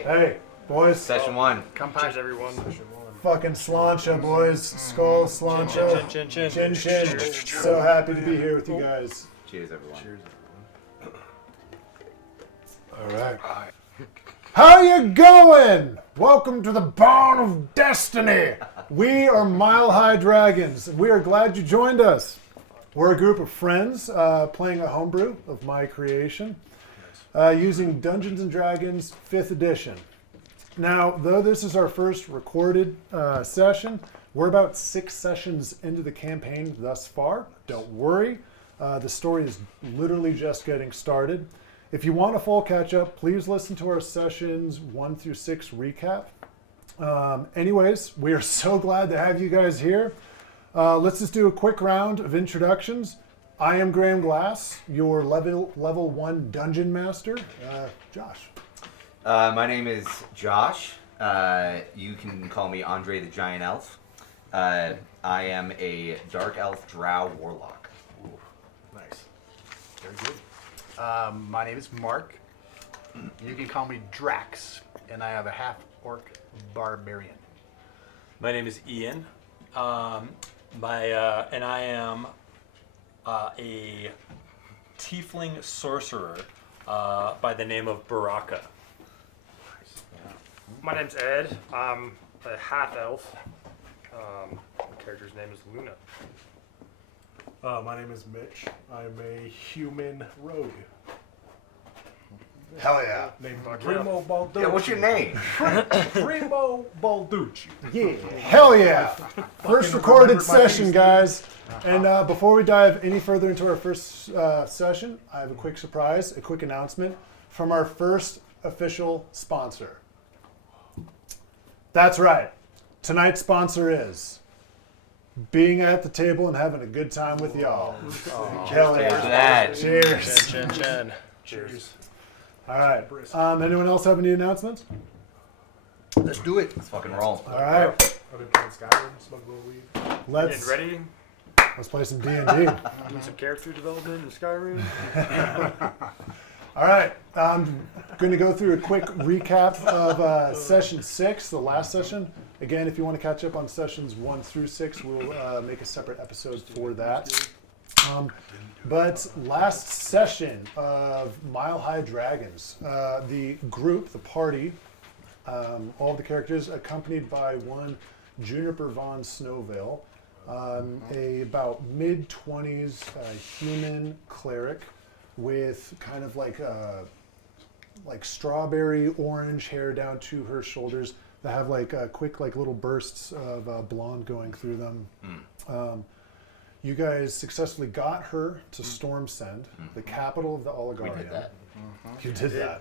Hey, boys. Session 1. Compage everyone. Fucking slancha, boys. Skull, slancha. Chin. Chin. So happy to be here with you guys. Cheers, everyone. All right. How you going? Welcome to the Bone of Destiny. We are Mile High Dragons. We are glad you joined us. We're a group of friends playing a homebrew of my creation using Dungeons & Dragons 5th edition. Now, though this is our first recorded session, we're about 6 sessions into the campaign thus far. Don't worry, the story is literally just getting started. If you want a full catch-up, please listen to our sessions 1 through 6 recap. Anyways, we are so glad to have you guys here. Let's just do a quick round of introductions. I am Graham Glass, your level 1 Dungeon Master. Josh. My name is Josh. You can call me Andre the Giant Elf. I am a Dark Elf Drow Warlock. Ooh, nice. Very good. My name is Mark. You can call me Drax, and I have a half-orc barbarian. My name is Ian. And I am a tiefling sorcerer by the name of Baraka. My name's Ed. I'm a half-elf. My character's name is Luna. My name is Mitch. I'm a human rogue. Hell yeah. Named Fuck Primo Balducci. Yeah, what's your name? Primo Balducci. Yeah. Hell yeah. First recorded remembered my session, names. guys. And before we dive any further into our first session, I have a quick surprise, a quick announcement from our first official sponsor. That's right. Tonight's sponsor is being at the table and having a good time with y'all. Hell Cheers to yeah. that. Cheers. Chin. Cheers. All right. Anyone else have any announcements? Let's do it. Let's fucking roll. All right. I've been playing Skyrim, smoke a little weed. Let's Getting ready? play some D&D. Doing some character development in Skyrim? All right. I'm going to go through a quick recap of session 6, the last session. Again, if you want to catch up on sessions 1 through 6, we'll make a separate episode for that. But last session of Mile High Dragons, the group, the party, all of the characters accompanied by one Juniper von Snowvale, a about mid-20s human cleric with kind of like strawberry orange hair down to her shoulders that have like quick like little bursts of blonde going through them. You guys successfully got her to Stormsend, the capital of the Olligarium. We did that. You did that.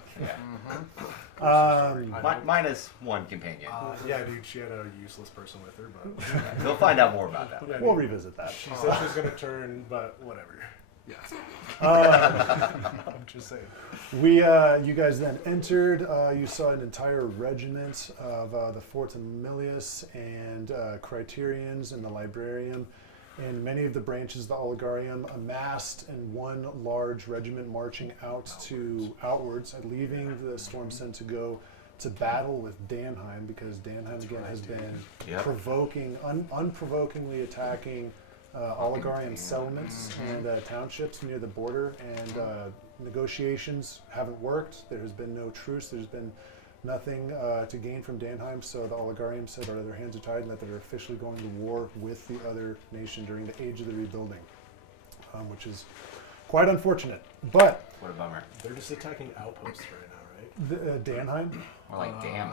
Yeah. Minus one companion. Yeah, dude, she had a useless person with her, but We'll find out more about that. We'll revisit that. she said she was going to turn, but whatever. Yeah. I'm just saying. You guys then entered. You saw an entire regiment of the Fortamilius and Criterions and the Librarium, and many of the branches of the Olligarium amassed in one large regiment marching outwards, leaving the Stormsend to go to battle with Danheim, because Danheim again has been unprovokingly attacking Olligarium settlements and townships near the border, and negotiations haven't worked. There has been no truce. There's been nothing to gain from Danheim, so the Olligarium said their hands are tied and that they're officially going to war with the other nation during the Age of the Rebuilding, which is quite unfortunate. But What a bummer. They're just attacking outposts right now, right? Danheim? More like damn.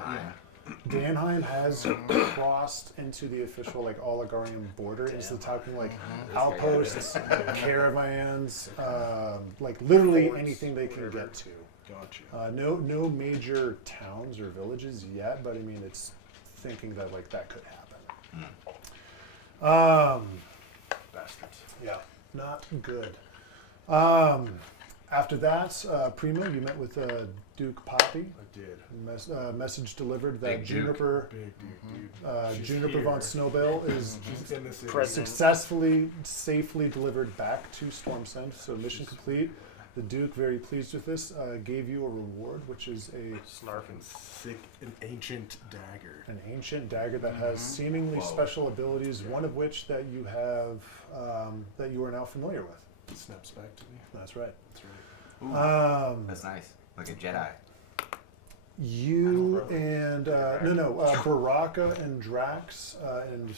Danheim has crossed into the official like Olligarium border. It's attacking like outposts, caravans, like literally anything they can get to. Gotcha. No major towns or villages yet, but I mean it's thinking that like that could happen. Bastards. Yeah, not good. After that, Primo, you met with Duke Poppy. I did. Message delivered that Big Duke. Juniper, Big dude. She's Juniper here. von Snowbell is She's in the city. Present. successfully, safely delivered back to Stormsend. So mission complete. The Duke, very pleased with this, gave you a reward, which is a Snarfing. Sick, an ancient dagger. an ancient dagger that has seemingly Whoa. special abilities. One of which that you have that you are now familiar with. It snaps back to me. That's right. That's right. Ooh, that's nice. Like a Jedi. You and Baraka and Drax and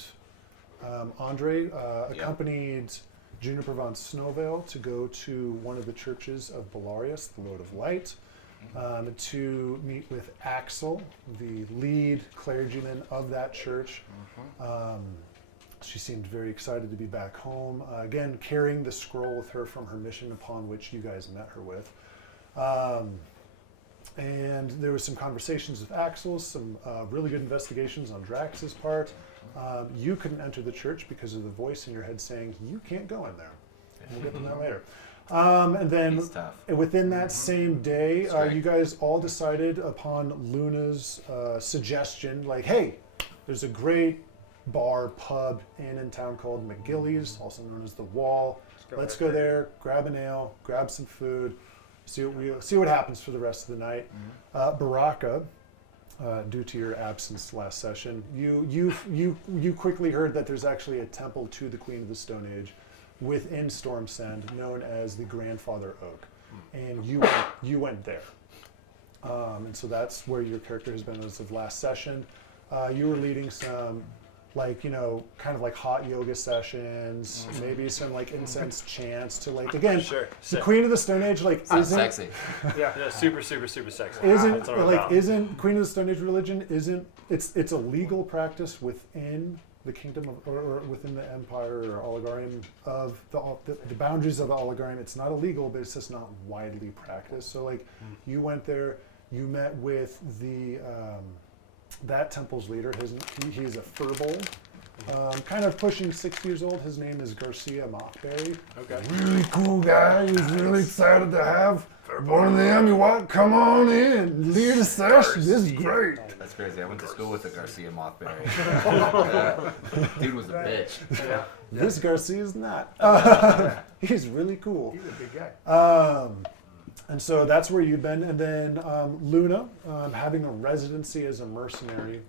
Andre accompanied Juniper von Snowvale to go to one of the churches of Belarius, the Lord of Light, to meet with Axel, the lead clergyman of that church. She seemed very excited to be back home. Again, carrying the scroll with her from her mission upon which you guys met her with. And there was some conversations with Axel, some really good investigations on Drax's part. You couldn't enter the church because of the voice in your head saying, you can't go in there. We'll get to that later. And then He's tough. within that same day, Straight. you guys all decided upon Luna's suggestion, like, hey, there's a great bar, pub, inn in town called McGillies, also known as The Wall. Let's go there, grab an ale, grab some food, see what happens for the rest of the night. Baraka, due to your absence last session, you quickly heard that there's actually a temple to the Queen of the Stone Age within Stormsend, known as the Grandfather Oak, and you went there, and so that's where your character has been as of last session. You were leading some, kind of like hot yoga sessions, maybe some like incense chants to again. Sure. The Queen of the Stone Age Sounds isn't sexy. Yeah, super sexy. isn't That's what I'm about. isn't Queen of the Stone Age religion it's a legal practice within the kingdom of, or within the empire or oligarium of the boundaries of the oligarium. It's not illegal, but it's just not widely practiced. So you went there, you met with the that temple's leader. He's a furball, kind of pushing 60 years old. His name is Garcia Mothberry. Okay. Really cool guy. He's really excited to have one of them. You want? Come on in, lead a session. This is great. That's crazy. I went to school with a Garcia Mothberry. Dude was a bitch. This Garcia's not. He's really cool. He's a big guy. And so that's where you've been. And then Luna, having a residency as a mercenary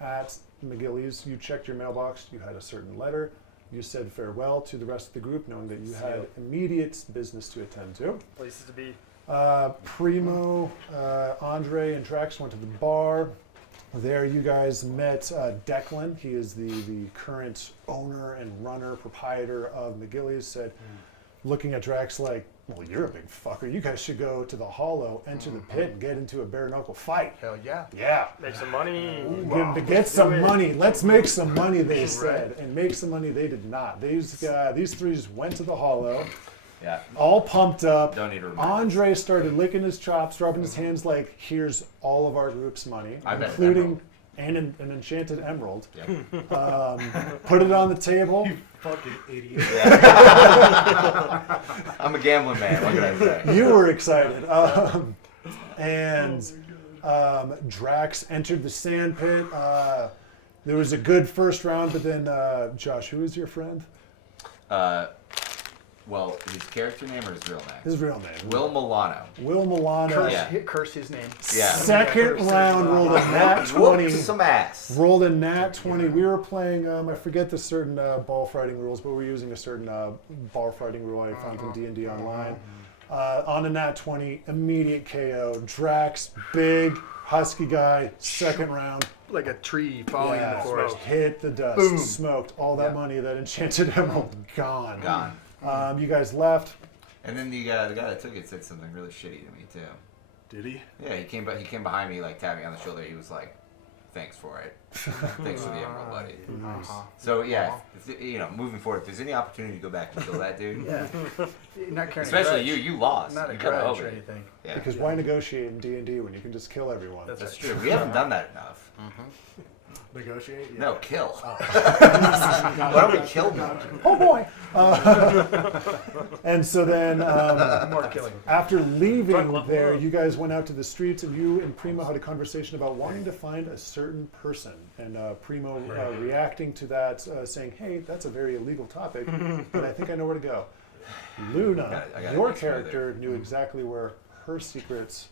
at McGillies, you checked your mailbox, you had a certain letter, you said farewell to the rest of the group, knowing that you had immediate business to attend to. Places to be. Primo, Andre, and Drax went to the bar. There you guys met Declan. He is the current owner and runner, proprietor of McGillies. Said, looking at Drax like, well, you're a big fucker. You guys should go to the hollow, enter the pit, and get into a bare-knuckle fight. Hell yeah. Yeah. Make some money. Get some money. Let's make some money, they said. And make some money, they did not. These three just went to the hollow, Yeah. all pumped up. Don't need to remember. Andre started licking his chops, rubbing his hands like, here's all of our group's money, I bet including an enchanted emerald. Yep. Put it on the table. Fucking idiot. I'm a gambling man. What can I say? You were excited. Drax entered the sand pit. There was a good first round, but then, Josh, who is your friend? Well, his character name or his real name? His real name. Will Milano. Will Milano. Curse, Yeah. curse his name. Yeah. Second round rolled a nat 20. Whooped some ass. Rolled a nat 20. We were playing, I forget the certain ball fighting rules, but we were using a certain ball fighting rule I found from D&D online. On a nat 20, immediate KO. Drax, big, husky guy, second round. Like a tree falling in the forest. Hit the dust, Boom. smoked. All that money, that enchanted emerald, gone. Gone. You guys left. And then the guy that took it said something really shitty to me too. Did he? Yeah, he came behind me, like tapping me on the shoulder. He was like, "Thanks for it. Thanks for the emerald, buddy." So yeah, moving forward, if there's any opportunity to go back and kill that dude, Yeah. Not carrying especially a grudge. you lost. Not a You gotta grudge own or it. anything. Yeah, Because why negotiate in D&D when you can just kill everyone? that's true. We haven't done that enough. Negotiate? Yeah. No, kill. Why don't we kill more? Oh boy! And so then, More killing. after leaving there, you guys went out to the streets, and you and Primo had a conversation about wanting to find a certain person. And Primo reacting to that, saying, "Hey, that's a very illegal topic, but I think I know where to go." Luna, I gotta your make sure character knew exactly where her secret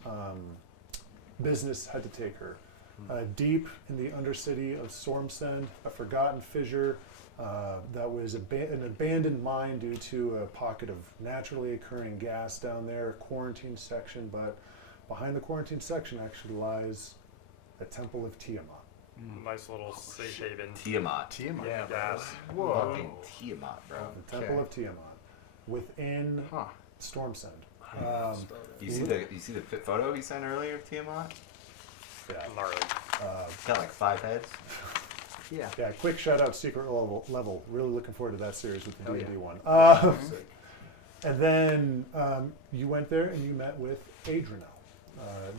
business had to take her. Deep in the undercity of Stormsend, a forgotten fissure that was an abandoned mine due to a pocket of naturally occurring gas down there, quarantine section, but behind the quarantine section actually lies the Temple of Tiamat. Nice little safe haven. Tiamat. Tiamat. Yeah, gas. Whoa. Fucking Tiamat, bro. The Temple of Tiamat within Stormsend. You see the photo he sent earlier of Tiamat? Yeah. Gnarly. It's got like 5 heads. Yeah. Yeah, quick shout out secret level. Really looking forward to that series with the Oh, D&D yeah. one. Sick. And then you went there and you met with Adriel,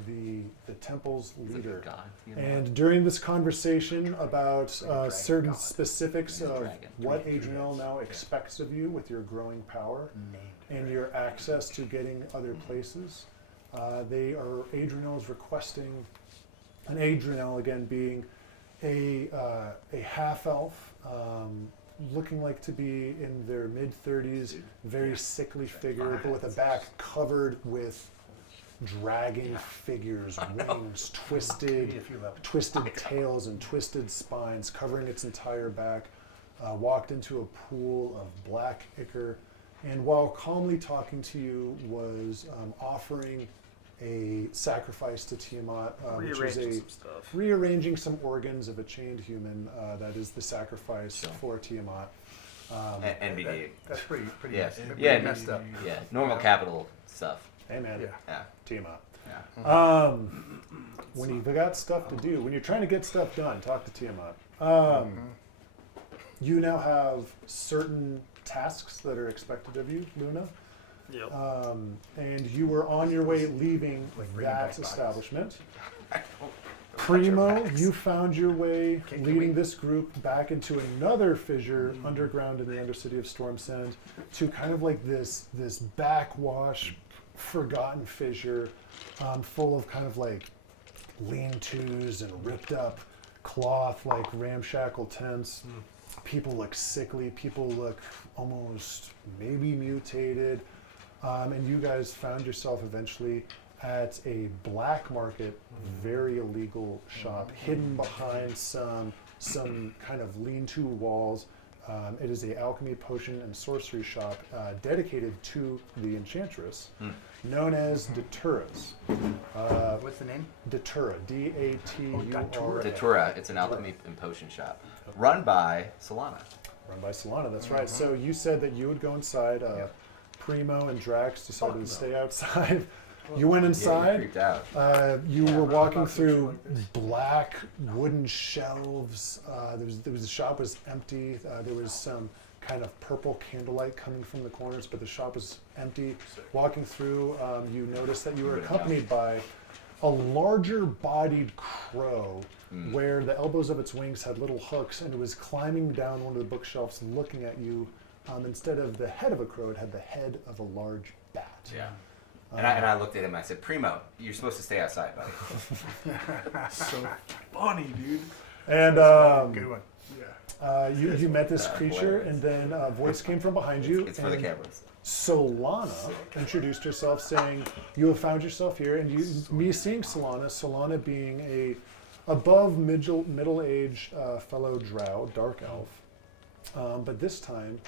the temple's He's like a leader. god, Tiamat. And during this conversation about certain god. specifics He's a of dragon. what Adriel now expects of you with your growing power and your access to getting other places, Adriel is requesting, and Adriel again being a half-elf, looking like to be in their mid-30s, very sickly figure, but with a back covered with dragon figures, wings, twisted tails and twisted spines covering its entire back, walked into a pool of black ichor, and while calmly talking to you was offering a sacrifice to Tiamat, which is Rearranging some stuff. rearranging some organs of a chained human. That is the sacrifice for Tiamat. NBD. That's pretty Yeah. pretty Yeah. messed up. Yeah. Normal capital stuff. Hey man, Yeah. Yeah. Tiamat. Yeah. When you've got stuff to do, when you're trying to get stuff done, talk to Tiamat. You now have certain tasks that are expected of you, Luna. Yep. And you were on your way leaving Like bringing back that bodies. establishment. Don't Primo, touch your backs. you found your way Can leading we- this group back into another fissure underground in the undercity of Stormsend to kind of like this backwash, forgotten fissure full of kind of like lean-tos and ripped up cloth, like ramshackle tents. People look sickly. People look almost maybe mutated. And you guys found yourself eventually at a black market, very illegal shop, hidden behind some kind of lean-to walls. It is a alchemy, potion, and sorcery shop dedicated to the Enchantress, known as Datura's. What's the name? Datura, D-A-T-U-R-A. Datura. It's an alchemy and potion shop, run by Solana. Run by Solana, that's right. So you said that you would go inside. Primo and Drax decided to stay outside. You went Yeah, you inside. creeped out. You were walking through black wooden shelves. The shop was empty. There was some kind of purple candlelight coming from the corners, but the shop was empty. Walking through, you noticed that you were accompanied by a larger-bodied crow, where the elbows of its wings had little hooks, and it was climbing down one of the bookshelves, looking at you. Instead of the head of a crow, it had the head of a large bat. Yeah. And I looked at him and I said, Primo, you're supposed to stay outside, buddy. So funny, dude. And Good one. Yeah. you met this creature, hilarious. and then a voice came from behind you. It's for the and cameras. Solana introduced herself, saying, "You have found yourself here." And me seeing Solana being a above middle-aged fellow drow, dark elf, but this time,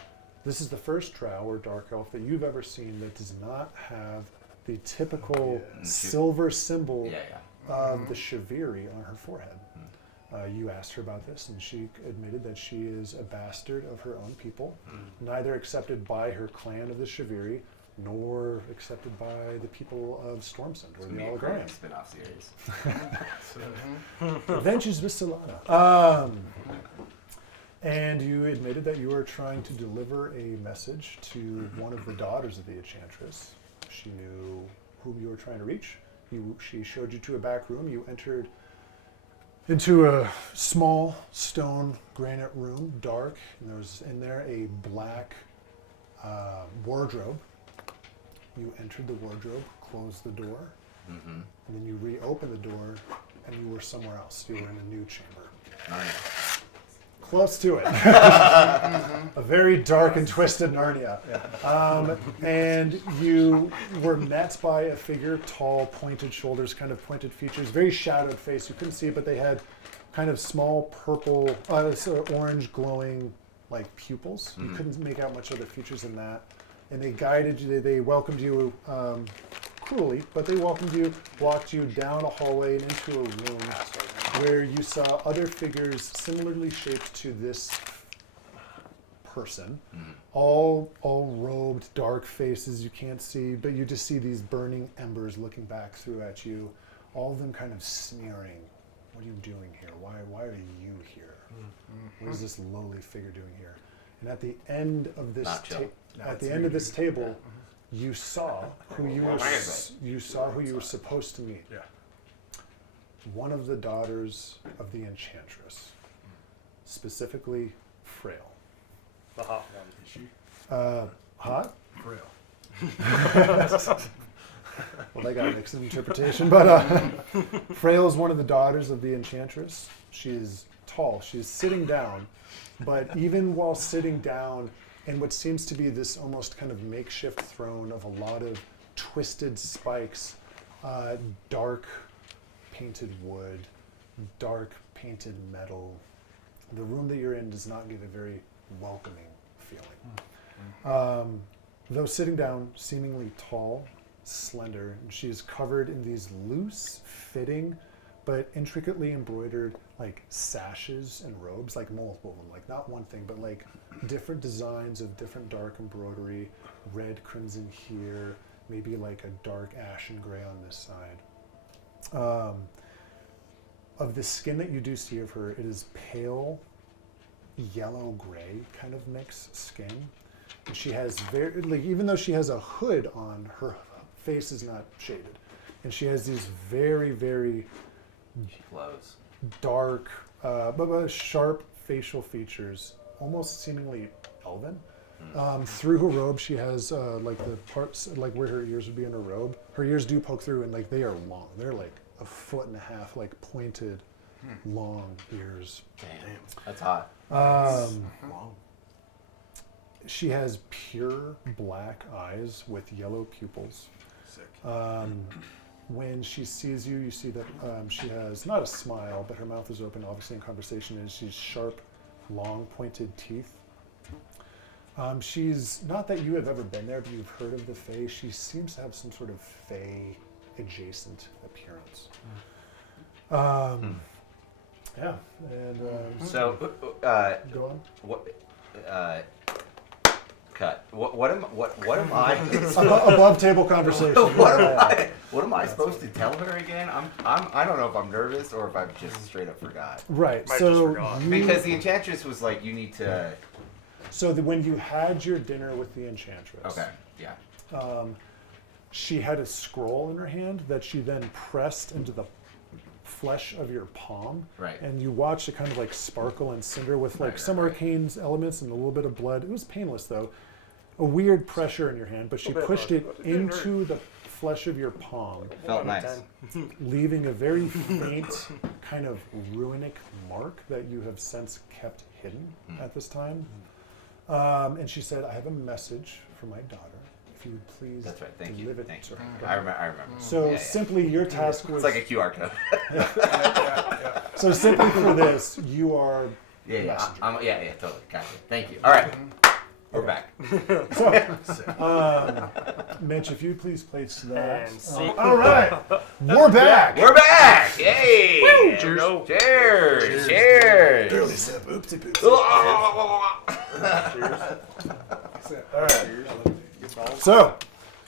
this is the first drow or dark elf that you've ever seen that does not have the typical silver symbol of the Shaviri on her forehead. You asked her about this, and she admitted that she is a bastard of her own people, neither accepted by her clan of the Shaviri, nor accepted by the people of Stormsend or the Me and Allegorian. spin-off series. Adventures with Solana. And you admitted that you were trying to deliver a message to one of the daughters of the Enchantress. She knew whom you were trying to reach. She showed you to a back room. You entered into a small stone granite room, dark, and there was in there a black wardrobe. You entered the wardrobe, closed the door, and then you reopened the door, and you were somewhere else. You were in a new chamber. Nice. Close to it. A very dark and twisted Narnia. And you were met by a figure, tall, pointed shoulders, kind of pointed features, very shadowed face. You couldn't see it, but they had kind of small purple, sort of orange glowing like pupils. You couldn't make out much other features than that. And they guided you, they welcomed you cruelly, but they welcomed you, walked you down a hallway and into a room where you saw other figures similarly shaped to this person, all robed, dark faces you can't see, but you just see these burning embers looking back through at you, all of them kind of sneering. What are you doing here? Why are you here? What is this lowly figure doing here? And at the end of this table, you saw who you were supposed to meet. Yeah. One of the daughters of the Enchantress, specifically Frail. The hot one. Is she? Hot? Frail. Well, they got mixed interpretation, but Frail is one of the daughters of the Enchantress. She is tall. She is sitting down, but even while sitting down in what seems to be this almost kind of makeshift throne of a lot of twisted spikes, dark painted wood, dark painted metal. The room that you're in does not give a very welcoming feeling. Though sitting down, seemingly tall, slender, and she's covered in these loose fitting but intricately embroidered like sashes and robes, like multiple of them, like not one thing, but like different designs of different dark embroidery, red, crimson here, maybe like a dark ashen gray on this side. Of the skin that you do see of her, it is pale yellow-gray kind of mixed skin. And she has very, like, even though she has a hood on, her face is not shaded. And she has these very, very She glows. dark, but sharp facial features, almost seemingly elven. Through her robe, she has like the parts, like where her ears would be in her robe. Her ears do poke through, and like they are long. They're like 1.5 feet, like pointed, long ears. Damn. That's hot. Long. She has pure black eyes with yellow pupils. Sick. When she sees you, you see that she has not a smile, but her mouth is open, obviously in conversation, and she's sharp, long, pointed teeth. She's, not that you have ever been there, but you've heard of the Fae. She seems to have some sort of Fae-adjacent appearance. Yeah, and So, go on. what? Cut. What am I? Above table conversation. What am I supposed to tell her again? I don't know if I'm nervous or if I just straight up forgot. Right. Might just So forgot. Because the Enchantress was like, you need to. So when you had your dinner with the Enchantress, Okay. Yeah. she had a scroll in her hand that she then pressed into the flesh of your palm. Right. And you watched it kind of like sparkle and cinder with like some arcane elements and a little bit of blood. It was painless though. A weird pressure in your hand, but she pushed it into the flesh of your palm, Felt nice. leaving a very faint kind of runic mark that you have since kept hidden at this time. And she said, I have a message for my daughter. If you would please That's right. Thank you. deliver it Thank to you. her. I remember. So Yeah. simply your task was, It's like a QR code. so simply for this, you are Yeah. messenger. Yeah. Totally. Gotcha. Thank you. All right. We're back. So, Mitch, if you would please place that. And see. All right, we're back. We're back. Yay! Cheers. Cheers. Cheers. Early sip. Oopsie poopsie. All right. So,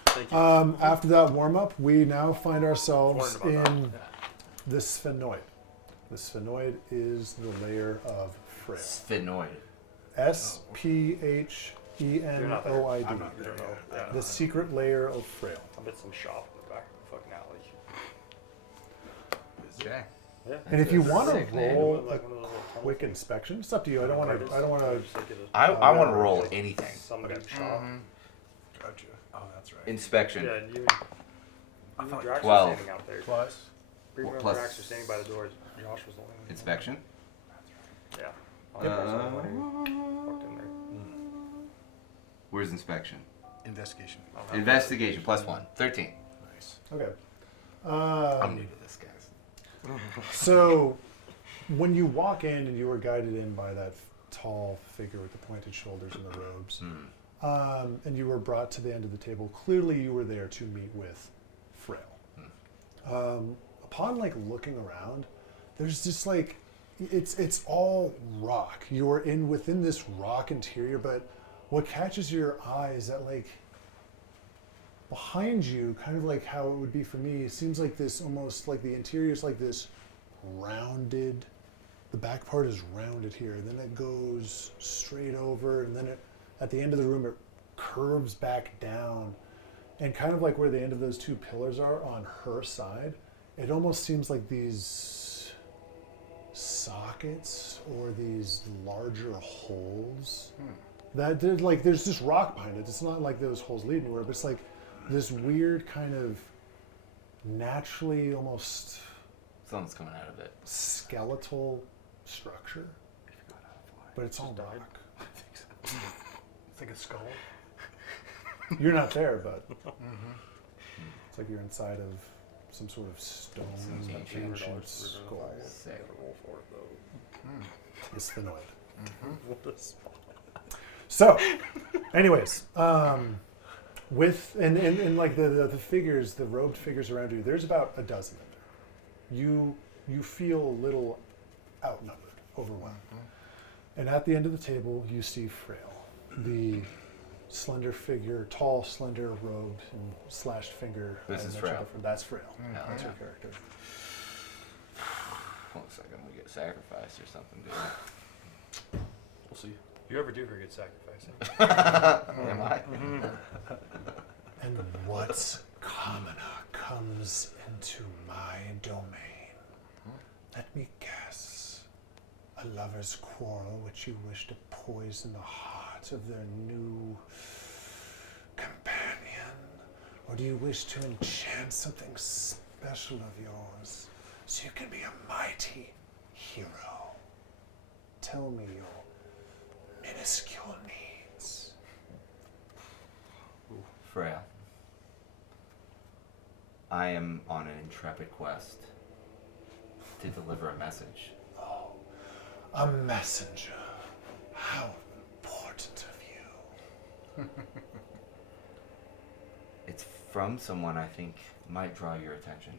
Thank you. after that warm up, we now find ourselves Wondered about in the sphenoid. The sphenoid is the layer of Frail. Sphenoid. SPHENOID. I'm not there I don't know. yet. The secret layer of Frail. I bet some shop in the back of the fucking alley. Okay. Yeah. And if you want to sick name. roll Like a one of those little tunnel quick things. inspection, it's up to you. I don't want to. Just like it is. I want to roll anything. Somebody shop. Gotcha. Oh, that's right. Inspection. Yeah, you and Drax 12. were standing out there. Plus. Primo and plus- Drax were standing by the doors. Josh was the only one. Inspection. Yeah. Walked in there. Where's inspection? Investigation. Investigation, +1. 13. Nice. Okay. I'm new to this, guys. So, when you walk in and you are guided in by that tall figure with the pointed shoulders and the robes, and you were brought to the end of the table, clearly you were there to meet with Frail. Upon like looking around, there's just like it's all rock. You're within this rock interior, but what catches your eye is that like behind you, kind of like how it would be for me, it seems like this almost like the interior is like this rounded. The back part is rounded here, then it goes straight over, and then at the end of the room it curves back down, and kind of like where the end of those two pillars are on her side, it almost seems like these sockets or these larger holes that there's just rock behind it. It's not like those holes lead anywhere, but it's like this weird kind of naturally almost Something's coming out of it. skeletal structure, but it's all rock. It's like a skull. You're not there, but it's like you're inside of some sort of stone ancient skull. Sick. Roll for it though. It's sphenoid. So, anyways, with and like the figures, the robed figures around you, there's about a dozen of them. You feel a little outnumbered, overwhelmed. And at the end of the table, you see Frail, the slender figure, tall, slender, robed, and slashed finger. This is Frail. That's Frail. Hell That's yeah. her character. Looks like I'm gonna get sacrificed or something, dude. We'll see. If you ever do forget sacrificing. Am I? And what commoner comes into my domain? Let me guess. A lover's quarrel which you wish to poison the heart of their new companion? Or do you wish to enchant something special of yours so you can be a mighty hero? Tell me your minuscule needs. Frail. I am on an intrepid quest to deliver a message. Oh, a messenger. How important of you. It's from someone I think might draw your attention.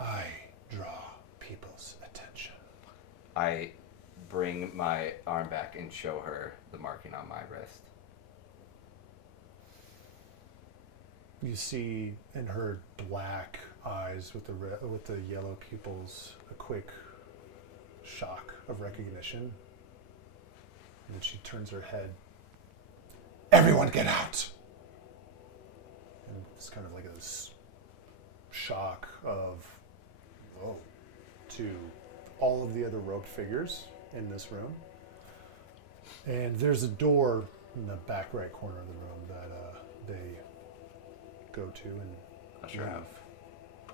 I draw people's attention. I bring my arm back and show her the marking on my wrist. You see in her black eyes with the yellow pupils a quick shock of recognition. And then she turns her head. Everyone get out! And it's kind of like this shock of, whoa, to all of the other robed figures in this room. And there's a door in the back right corner of the room that they go to, and I sure have.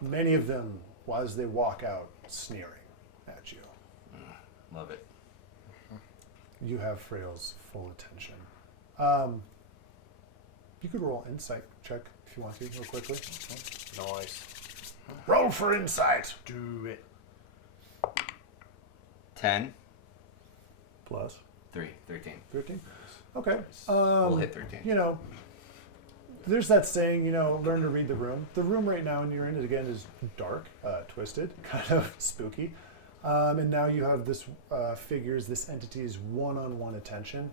many of them, as they walk out, sneering at you. Love it. You have Frail's full attention. You could roll insight check if you want to, real quickly. Nice. Roll for insight. Do it. 10, Plus 3, 13. 13. Okay. We'll hit 13. You know, there's that saying, learn to read the room. The room right now, and you're in it again, is dark, twisted, kind of spooky. And now you have this this entity's one-on-one attention.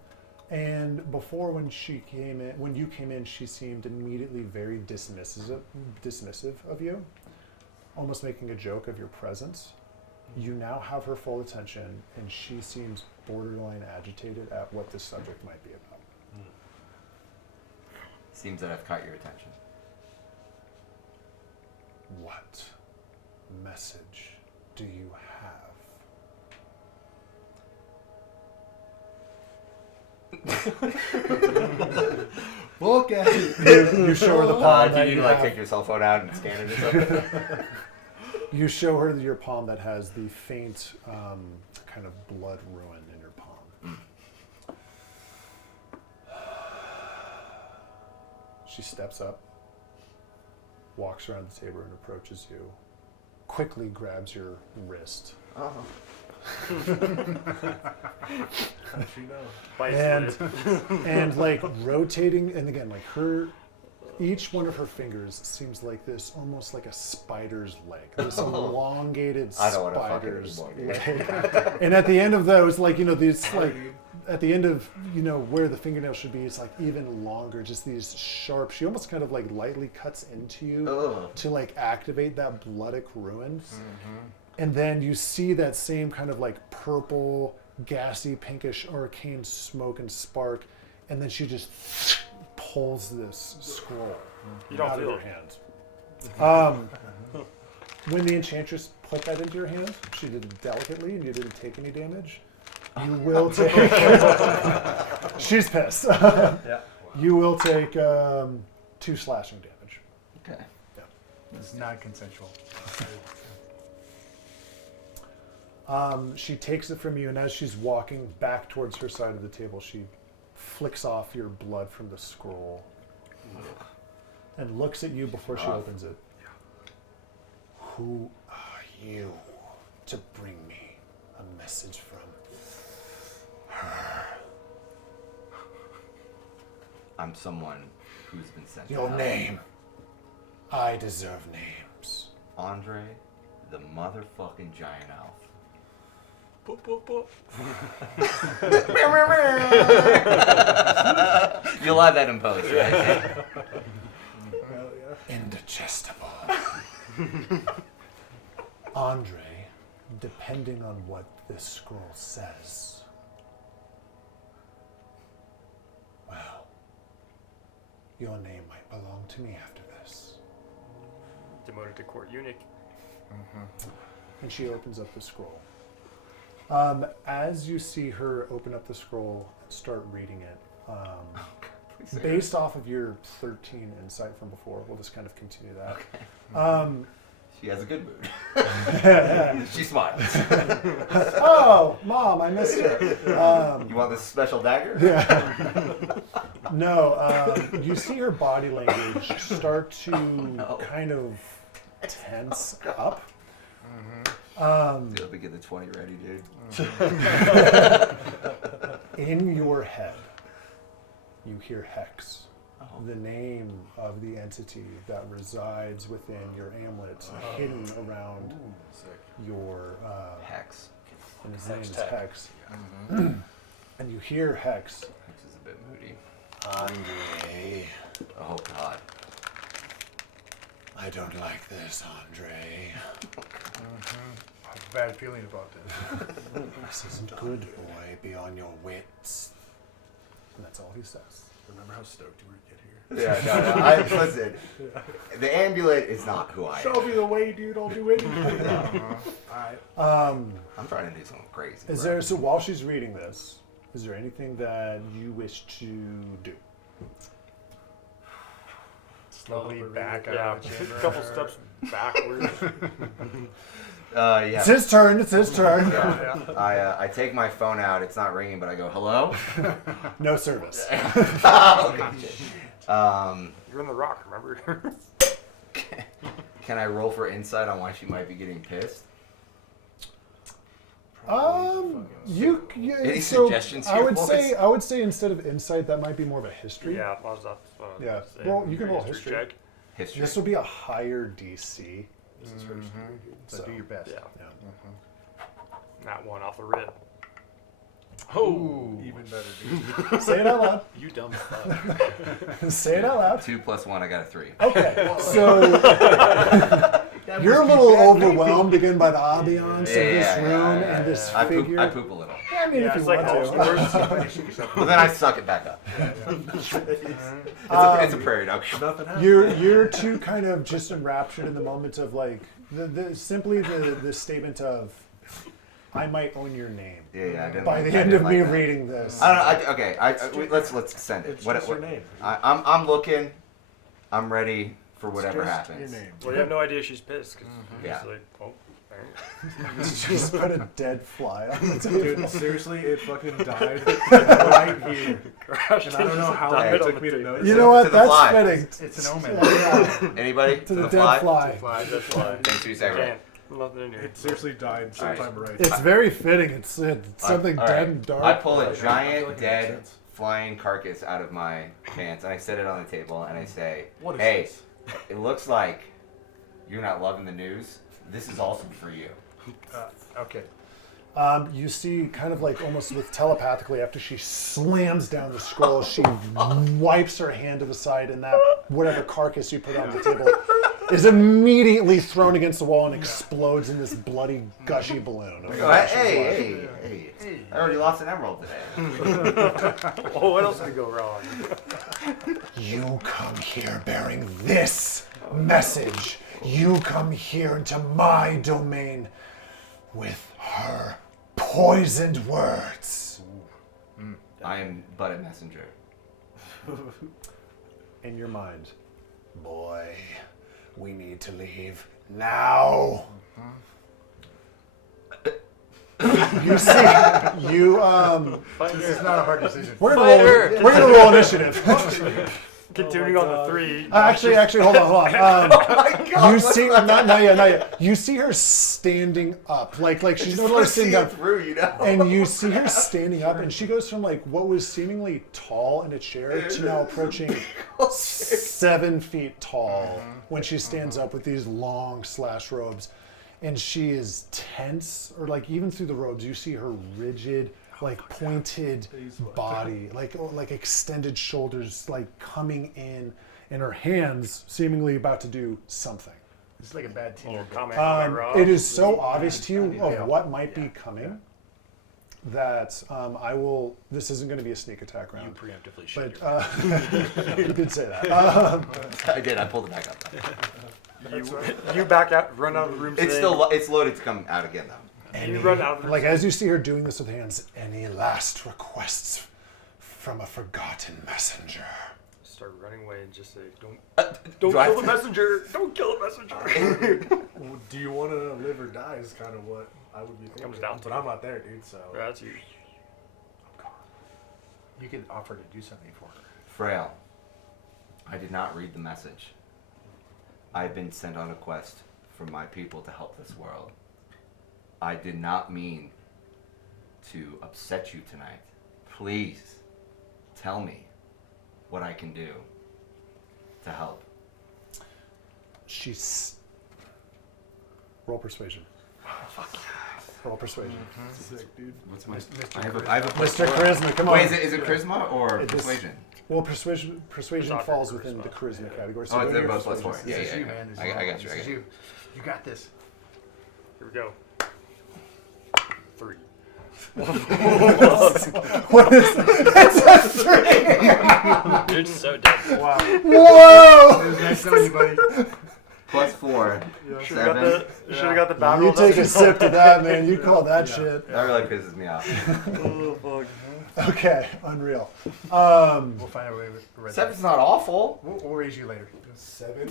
And before, when you came in, she seemed immediately very dismissive of you, almost making a joke of your presence. You now have her full attention, and she seems borderline agitated at what this subject might be about. Seems that I've caught your attention. What message do you have? Look at it. You show her the palm that Do you you like have. take your cell phone out and scan it or something? You show her your palm that has the faint kind of blood ruin in your palm. She steps up, walks around the table and approaches you, quickly grabs your wrist. Oh. And like rotating, and again, like each one of her fingers seems like this, almost like a spider's leg. This elongated I don't want to fuck it spider's anymore, dude. leg. And at the end of those, like, these, like, at the end of, where the fingernail should be, it's like even longer, just these sharp, she almost kind of like lightly cuts into you to like activate that bloodic ruin. And then you see that same kind of like purple, gassy, pinkish, arcane smoke and spark, and then she just pulls this scroll out of your hand. When the Enchantress put that into your hand, she did it delicately, and you didn't take any damage. You will take. She's pissed. You will take 2 slashing damage. Okay. It's not consensual. She takes it from you, and as she's walking back towards her side of the table, she flicks off your blood from the scroll and looks at you before she opens it. Who are you to bring me a message from her? I'm someone who's been sent. Your out. name. I deserve names. Andre, the motherfucking giant elf. Boop, boop, boop. You'll have that in post, right? Indigestible. Andre, depending on what this scroll says, well, your name might belong to me after this. Demoted to court eunuch. And she opens up the scroll. As you see her open up the scroll and start reading it, based off of your 13 insight from before, we'll just kind of continue that. Okay. She has a good mood. She smiles. Oh, Mom, I missed her. You want this special dagger? Yeah. No, you see her body language start to kind of tense up. Dude, let me get the 20 ready, dude. In your head, you hear Hex, the name of the entity that resides within your amulet, hidden around your Hex. and his name is Hex. And you hear Hex. Hex is a bit moody. Andre, Oh, God. I don't like this, Andre. I have a bad feeling about this. This isn't good, boy. Be on your wits. And that's all he says. Remember how stoked you were to get here? Yeah, no. Listen, the amulet is not who I am. Show me the way, dude. I'll do anything. Alright. I'm trying to do something crazy. Is bro. there, so while she's reading this, is there anything that you wish to do? Slowly back Yeah, out of the a chamber. couple steps backwards. Yeah. It's his turn. It's his turn. I take my phone out. It's not ringing, but I go, hello? No service. Okay, shit. You're in the rock, remember? Can I roll for insight on why she might be getting pissed? Any so suggestions I here, would boys? I would say instead of insight, that might be more of a history. Yeah, I was not. Yeah. saying. Well, you can roll history. check. History. This will be a higher DC. This is her story. So do your best. Yeah, Yeah. not one off the rip. Oh, even better, dude. Say it out loud. You dumb fuck. Say it out loud. 2 + 1, I got a 3. Okay. So you're a little overwhelmed again by the ambiance of this room and this I figure. poop a little. I mean, if it's you like want all to. Well, then I suck it back up. It's a prairie dog. Nothing happened. You're too kind of just enraptured in the moment of like simply the statement of I might own your name. Yeah, I didn't. By like- the I end didn't of me like that. reading this. I don't know. Let's send it. It's just her name. I'm looking. I'm ready. for whatever Just happens. Your name. Well, you have no idea she's pissed. Cause Yeah. she's like, oh, alright. Just put a dead fly on the Dude, table. seriously, it fucking died right here. Crashed And I don't know how died long it on took the me to table. notice. You know what? To the That's fly. fitting. It's an omen. Anybody? To the dead fly. Fly. Dead fly. Thanks for your sacrifice. Can't. Nothing in here. It seriously died sometime right. It's very fitting. It's something All dead right. and dark. I pull a I feel giant like it dead makes sense. flying carcass out of my pants and I set it on the table and I say, What is "Hey, this? it looks like you're not loving the news. This is also for you." Okay. You see, kind of like almost with telepathically, after she slams down the scroll, she wipes her hand to the side, and that whatever carcass you put on the table is immediately thrown against the wall and explodes in this bloody, gushy balloon. I go, hey. I already lost an emerald today. Oh, what else could go wrong? You come here bearing this message. You come here into my domain with her poisoned words. I am but a messenger. In your mind, boy, we need to leave now. You see, This is not a hard decision. we're gonna roll initiative. Continuing on the 3. Actually, hold on. You see, not yet. You see her standing up, like she's no longer standing up, through, you know. and you see her standing up, and she goes from like what was seemingly tall in a chair to now approaching 7 feet tall when she stands up with these long slash robes, and she is tense, or like even through the robes, you see her rigid, like pointed body, like extended shoulders, like coming in, and her hands seemingly about to do something. It's like a bad team. Comment on my rock. It is so obvious to you of what might be coming that I will. This isn't going to be a sneak attack You round, preemptively should. but you did say that. I did. I pulled it back up. You back out, run out of the room. It's saying, it's loaded to come out again though. You run out of the room. Like as you see her doing this with hands, any last requests from a forgotten messenger? Start running away and just say, don't Drive kill the messenger. Don't kill the messenger. Do you want to live or die is kind of what I would be thinking. Comes down to but I'm not there, dude, so. That's you. You could offer to do something for her. Frail, I did not read the message. I've been sent on a quest for my people to help this world. I did not mean to upset you tonight. Please tell me what I can do to help. She's roll persuasion. Roll persuasion. Sick, dude. What's my? I have a Mr. Charisma, come on. Wait, is it charisma or It is- persuasion? Well, persuasion Not falls charisma. within the charisma category. So Oh, go they're to your both plus 4. persuasion. Yeah, This is yeah, you, yeah. man. This I is got you. This I is got you. you. You got this. Here we go. 3. What is it's a 3! Dude's so dead. Wow. Whoa! It was nice knowing you, buddy. Plus 4. Should have 7. got the battle. You take a sip to that, man. You call that shit. That really pisses me off. Oh, fuck. Okay, unreal. We'll find a way to raise 7's not awful. We'll raise you later. 7?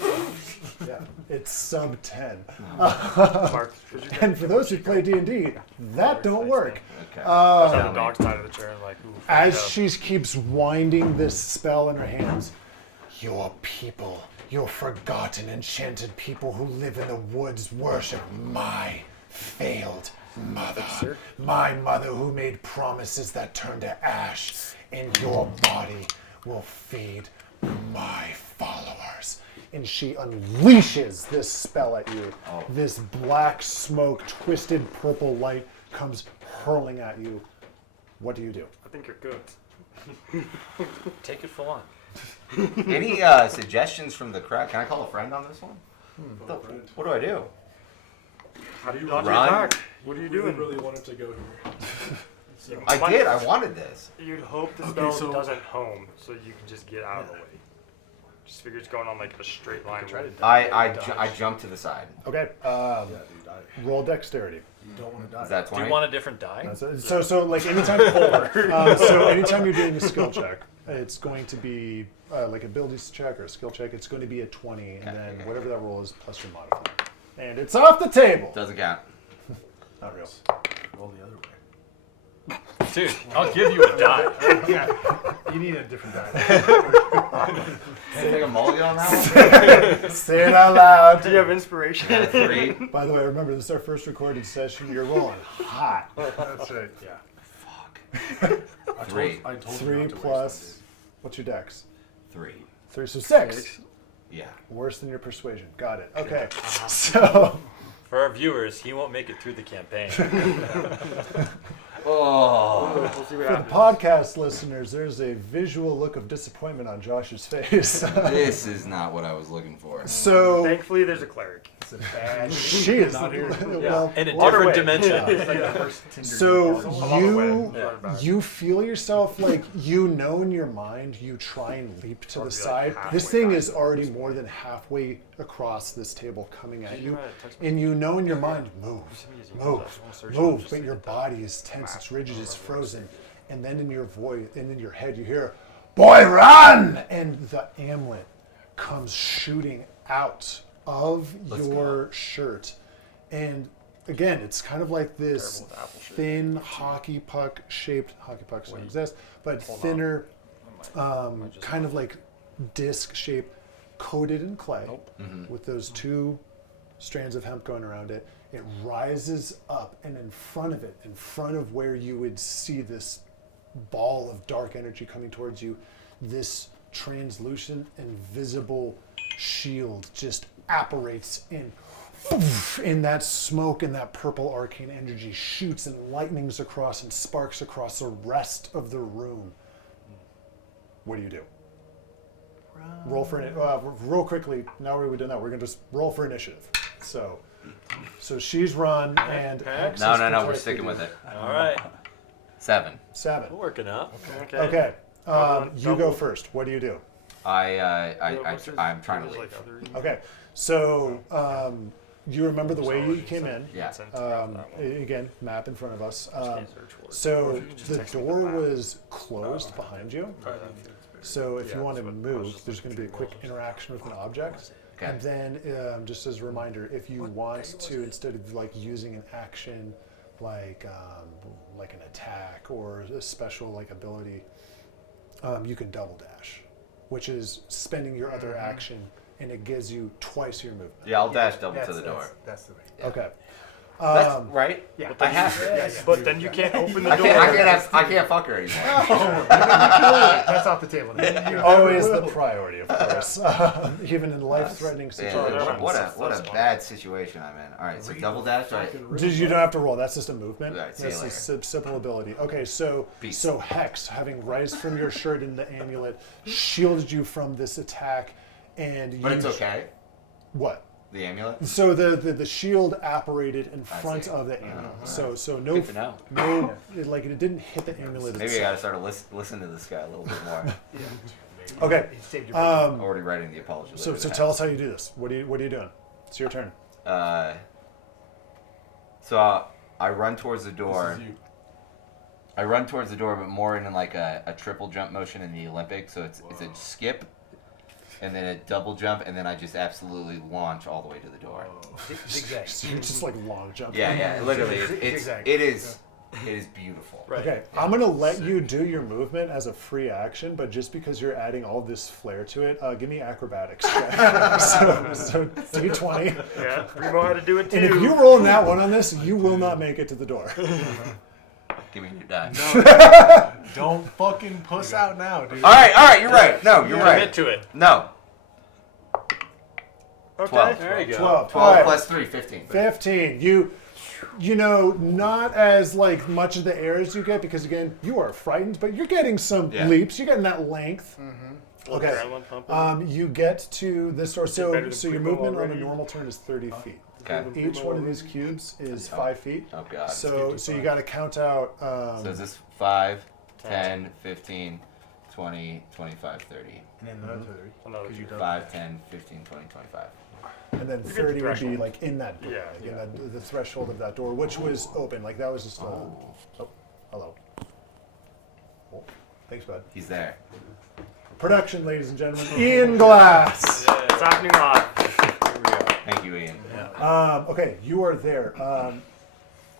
Yeah, it's sub 10. Mark, And for those who play D&D, that don't work. Okay. the Tell me. dog's tied to the chair and like, ooh. As fuck she keeps winding this spell in her hands, your people, your forgotten, enchanted people who live in the woods worship my failed mother. My mother who made promises that turned to ash, and your body will feed my followers. And she unleashes this spell at you. Oh. This black smoke, twisted purple light comes hurling at you. What do you do? I think you're good. Take it full on. Any suggestions from the crowd? Can I call a friend on this one? What do I do? How do you dodge Run? the attack? What are you Really, doing? really wanted to go here. So, I did. I wanted this. You'd hope the Okay, spell so- doesn't home, so you can just get out of the way. Just figure it's going on like a straight line. Try to I jumped to the side. Okay, yeah, dude, roll dexterity. You don't want to die. Is that Do 20? you want a different die? So like anytime so anytime you're doing a skill check, it's going to be like abilities check or a skill check. It's going to be a 20, and then whatever that roll is plus your modifier. And it's off the table. Doesn't count. Not real. Roll the other way. Dude, I'll give you a die. Yeah, you need a different die. Can I take a mulligan on that one? Say it out loud. Do you have inspiration? 3. By the way, remember this is our first recorded session. You're rolling hot. That's right. Yeah. I 3. told you 3 not to plus. What's your dex? 3. 3, so 6. Yeah. Worse than your persuasion. Got it. Okay. So. For our viewers, he won't make it through the campaign. Oh. We'll see what For the happens. podcast listeners, there's a visual look of disappointment on Josh's face. This is not what I was looking for. So Thankfully, there's a cleric. It's a bad. she is Not here. well. In a On our different way. dimension. It's like the first Tinder So date. I'm on the way. you Sorry about it. you feel yourself like you know in your mind you try and leap to Or the be like side. halfway This thing back. is already more than halfway across this table coming at You you, might have texted me. and you know in your mind move, move, I'll search move, it. but your body is tense, it's rigid, it's frozen, and then in your voice and in your head you hear, "Boy, run!" and the amulet comes shooting out of your shirt, and again, it's kind of like this Terrible with apple shit. thin hockey puck shaped. Hockey pucks don't exist, but thinner, kind of like disc shape, coated in clay, with those 2 strands of hemp going around it. It rises up, and in front of it, in front of where you would see this ball of dark energy coming towards you, this translucent, invisible shield just apparates in that smoke, and that purple arcane energy shoots and lightnings across and sparks across the rest of the room. What do you do? Roll for real quickly. Now we've done that. We're gonna just roll for initiative. So she's run and Hex No, is no, no. We're protected. sticking with it. All right. 7. 7. We're working up. Okay. You go Double. first. What do you do? I'm trying to leave. Okay. So you remember the way you came in. Yeah. Again, map in front of us. Can't search for it. So the door was closed behind you. So if you want to move, there's going to be a quick interaction with an object. Okay. And then, just as a reminder, if you want to, instead of like using an action like an attack or a special like ability, you can double dash, which is spending your other action, and it gives you twice your movement. Yeah, I'll dash double to the door. That's the way. Okay. That's right. Yeah. I have to. But then you can't open the I door. can't fuck her anymore. That's off the table. Always the priority, of course, even in life-threatening Man, situations. what a bad situation I'm in. All right, so double dash. Right. You don't have to roll. That's just a movement. Right, see you That's a simple ability. Okay, so Peace. Hex, having rise from your shirt in the amulet, shielded you from this attack, and But you it's okay. What? The amulet. So the shield apparated in front see. of the amulet. So no Good to know. it didn't hit the amulet Maybe I itself. gotta start to listen to this guy a little bit more. Okay. He saved your I'm already writing the apology. So letter to tell Hex. us how you do this. What are you doing? It's your turn. So I run towards the door. I run towards the door, but more in like a triple jump motion in the Olympics. So it's a skip, and then a double jump, and then I just absolutely launch all the way to the door. zigzag. So you're just like long jumping. Yeah, literally, Zigzag. it is beautiful. Right. Okay, I'm gonna let you do your movement as a free action, but just because you're adding all this flair to it, give me acrobatics. so D20. Yeah, Primo had to do it too. And if you roll in that one on this, you will not make it to the door. Give me your die. Don't fucking puss out now, dude. All right, you're right. No, you're Commit right. to it. No, Okay. 12. There you go. 12. 12 All right. plus 3, 15. 15. You know, not as like much of the air as you get because again, you are frightened, but you're getting some Yeah. leaps. You're getting that length. Okay. Adrenaline pumping. You get to this door. better than So your Primo movement on a already. normal turn is 30 feet. Okay. Each one of these cubes is 5 feet. Oh god. So you got to count out. So is this 5, 10, 15, 20, 25, 30. And then another 30. Another Because you 2. double. 5, 10, 15, 20, 25. and then the 30 would be threshold. like in that door, Yeah, like yeah. in that, the threshold of that door, which was open. Like that was just oh, hello. Oh, thanks, bud. He's there. Production, ladies and gentlemen, Ian Glass. It's happening live. Here we go. Thank you, Ian. Okay, you are there.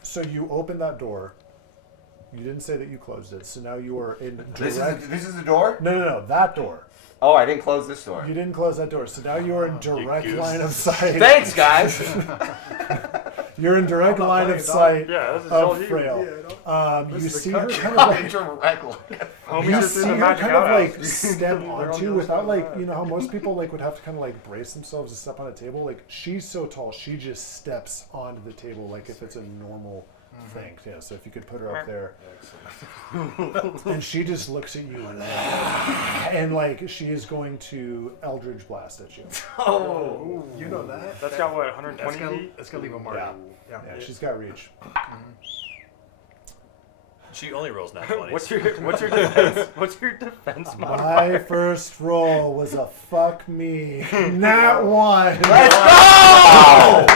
So you opened that door. You didn't say that you closed it, so now you are in direct. This is the door? No, that door. Oh, I didn't close this door. You didn't close that door, so now you are in direct line of sight. Thanks, guys. You're in direct line of sight Yeah, this is all of you. Frail. You is the see her cut. kind of like. Homies You just see in the her magic kind of outhouse. like step on onto the without other like side. you know how most people like would have to kind of like brace themselves to step on a table. Like she's so tall, she just steps onto the table like if it's a normal thing. Yeah. So if you could put her up there, and she just looks at you and like she is going to Eldritch Blast at you. Oh, you know that? That's got what, 120 feet? That's gonna leave a mark. Yeah. Yeah. Yeah, she's got reach. She only rolls nat 20s. What's your defense? What's your defense modifier? My first roll was a fuck me. Nat 1. Let's go!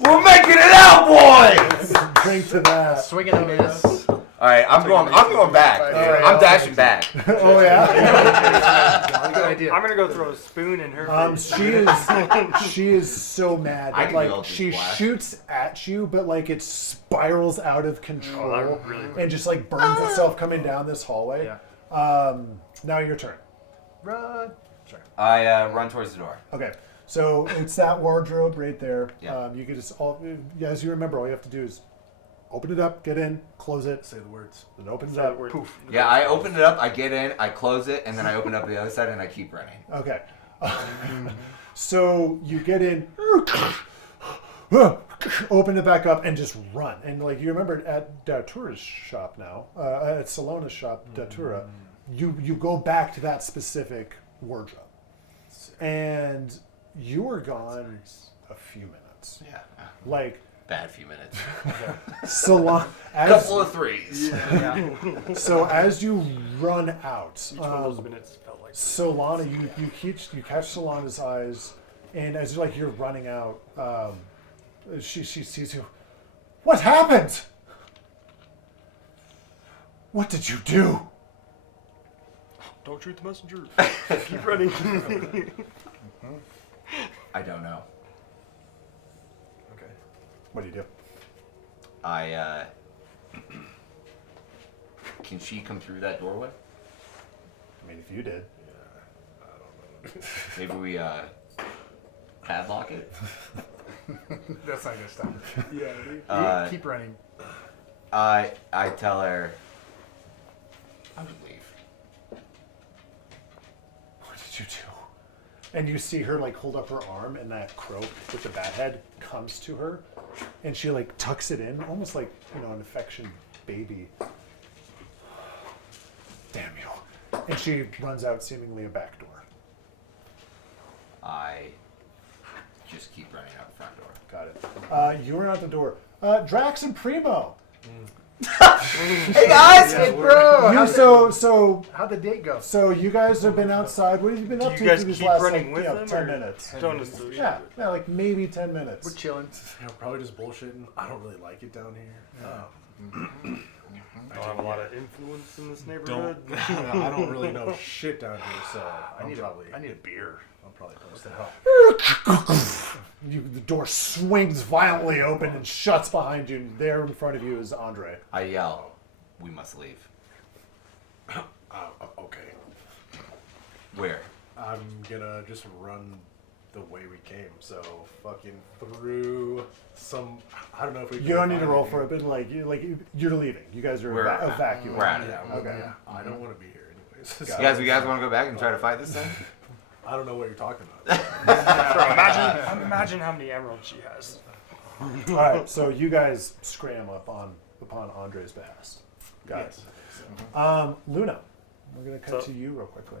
We're making it out, boys! Drink to that. Swing and a miss. All right, I'm going back. right, I'm dashing back. Oh yeah. Good idea. I'm gonna go throw a spoon in her face. She is so mad I that can like Eldritch she Blast. shoots at you, but like it spirals out of control that really and just like burns itself coming down this hallway. Now your turn. Run. Sorry. I run towards the door. Okay, so it's that wardrobe right there. Yeah. You could just as you remember, all you have to do is open it up, get in, close it, Say the words. then open it So up. we're- Poof. Yeah, I open it up, I get in, I close it, and then I open up the other side and I keep running. Okay. So you get in, open it back up, and just run. And like you remember at Datura's shop now, at Salona's shop, Datura, you go back to that specific wardrobe, and you were gone a few minutes. Yeah. Like Bad few minutes. Salon. Couple of threes. So as you run out, Each one of those minutes felt like. Solana, you catch Solana's eyes, and as you're running out, she sees you. What happened? What did you do? Don't shoot the messenger. Keep running. I don't know. Okay. What do you do? Can she come through that doorway? I mean, if you did. Maybe we padlock it? That's not gonna stop. Yeah. Keep running. I tell her I would leave. What did you do? And you see her like hold up her arm, and that crow with the bat head comes to her, and she like tucks it in, almost like an affection baby. Damn you! And she runs out, seemingly a back door. I just keep running out the front door. Got it. You're out the door. Drax and Primo. Hey guys! Hey, bro. How'd How'd the date go? So you guys have been outside. What have you been up you to guys for these keep last running with them, 10 or- minutes? Don't assume. Yeah, like maybe 10 minutes. We're chilling. Probably just bullshitting. I don't really like it down here. I don't have a lot of influence in this neighborhood. I don't really know shit down here, so I need a beer. I'll probably post it. The door swings violently open and shuts behind you. And there in front of you is Andre. I yell, we must leave. Okay. Where? I'm gonna just run the way we came. So fucking through some. I don't know if we. You don't need to roll for it, but you're leaving. You guys are We're evacuating. we're out of Yeah, there. Okay. yeah. I don't want to be here anyways. Got You guys want to go back and try to fight this thing? I don't know what you're talking about. Bro, imagine how many emeralds she has. All right, so you guys scram upon Andre's behest. Got it. Luna, we're going to cut So- to you real quickly.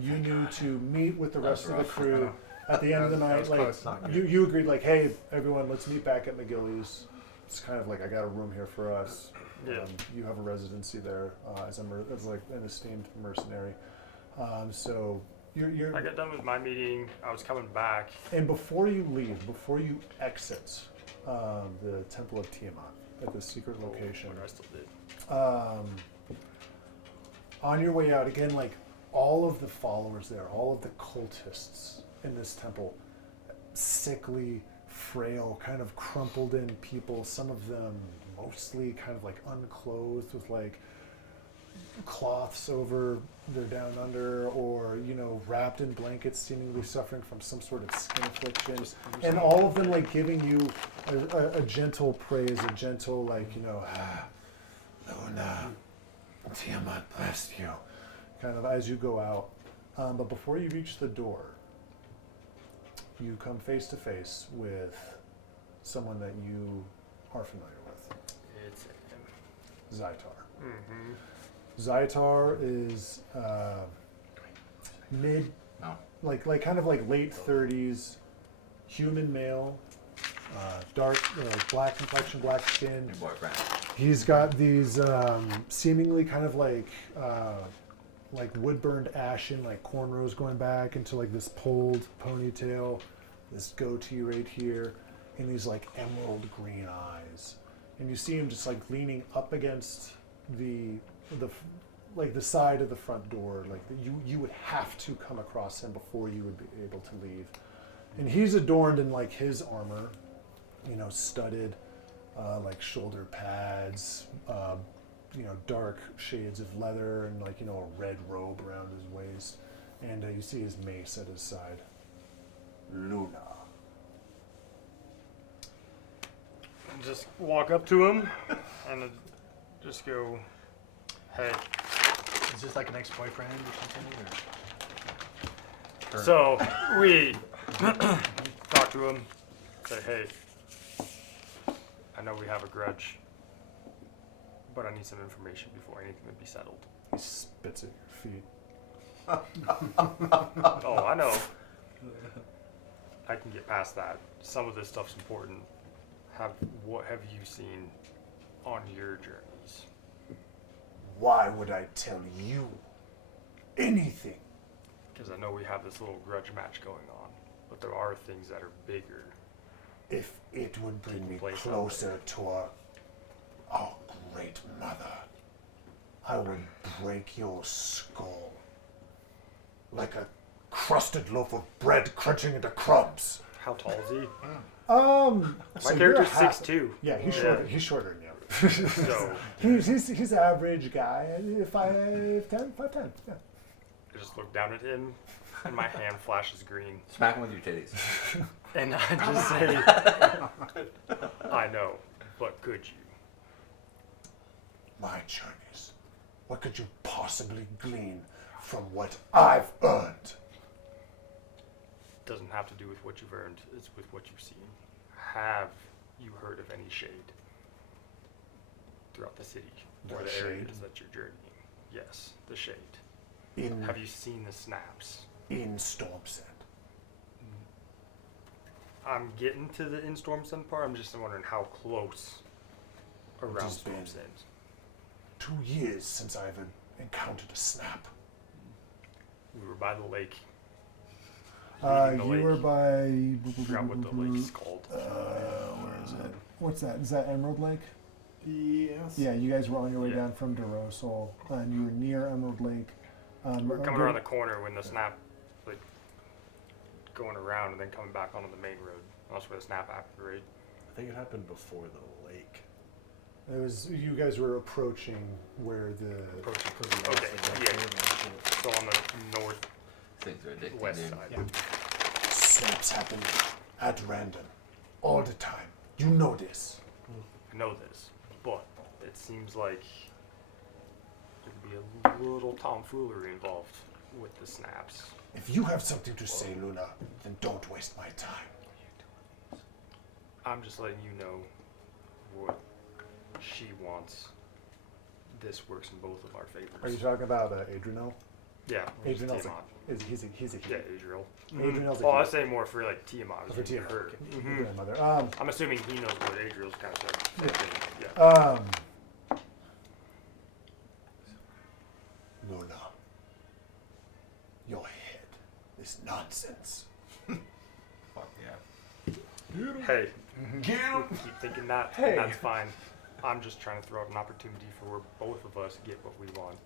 You knew to meet with the rest of the crew at the end of the That night. was Like close, not you agreed, like, hey, everyone, let's meet back at McGillies. It's kind of like I got a room here for us. Yeah. You have a residency there as like an esteemed mercenary. So You're I got done with my meeting. I was coming back. and before you leave, before you exit the Temple of Tiamat at the secret location, What I still did. on your way out, again, like all of the followers there, all of the cultists in this temple, sickly, frail, kind of crumpled in people, some of them mostly kind of like unclothed with like cloths over their down under, or wrapped in blankets, seemingly suffering from some sort of skin affliction, and all of them like giving you a gentle praise, a gentle Luna, Tiamat bless you, kind of as you go out. But before you reach the door, you come face to face with someone that you are familiar with. It's him. Zytar. Mm-hmm. Zytar is mid, No. like kind of like late 30s, human male, dark, black complexion, black skin. Your boyfriend. He's got these seemingly kind of like wood-burned ashen, like cornrows going back into like this pulled ponytail, this goatee right here, and these like emerald green eyes. And you see him just like leaning up against the side of the front door, like you would have to come across him before you would be able to leave. And he's adorned in like his armor, studded, like shoulder pads, dark shades of leather, and like a red robe around his waist. And you see his mace at his side. Luna. Just walk up to him and just go, hey. Is this like an ex-boyfriend or something? So we talk to him, say, hey, I know we have a grudge, but I need some information before anything would be settled. He spits at your feet. Oh, I know. I can get past that. Some of this stuff's important. What have you seen on your journeys? Why would I tell you anything? Because I know we have this little grudge match going on, but there are things that are bigger. If it would bring me Place closer to our great mother, I would break your skull like a crusted loaf of bread crunching into crumbs. How tall is he? My My character's 6'2". Yeah, he's shorter. He's shorter than you. So He's average guy. 5'10", 5'10". Yeah. I just look down at him, and my hand flashes green. Smack him with your titties. And I just say, I know, but could you? My journeys. What could you possibly glean from what I've earned? Doesn't have to do with what you've earned, it's with what you've seen. Have you heard of any shade throughout the city or The the shade? areas that you're journeying? Yes, the shade. In Have you seen the snaps? Stormsend. I'm getting to the in Stormsend part. I'm just wondering how close around has been Stormsend. 2 years since I've encountered a snap. We were by the lake. You Reading the were lake. by. I forgot what the lake is called. Where is it? What's that? Is that Emerald Lake? Yes. Yeah, you guys were on your way Yeah. down from Derosol, and you were near Emerald Lake. We're coming around the corner when the snap, like, going around and then coming back onto the main road. That's where the snap happened, right? I think it happened before the lake. It was you guys were approaching where the. Okay, yeah. So on the northwest Things are addicting, dude. side. Yeah. Snaps happen at random, all the time. You know this. I know this, but it seems like there'd be a little tomfoolery involved with the snaps. If you have something to say, Luna, then don't waste my time. I'm just letting you know what she wants. This works in both of our favors. Are you talking about Adriel? Yeah, Adriel's Tiamat. he's a he. Yeah, Adriel. Adriel's a Oh, he. I say more for like Tiamat. For Tiamat. Her. Okay. Mhm. Grandmother. I'm assuming he knows what Adriel's kind of said. Yeah. Luna, your head hey, Get him! we keep thinking that, Hey. and that's fine. I'm just trying to throw out an opportunity for where both of us get what we want.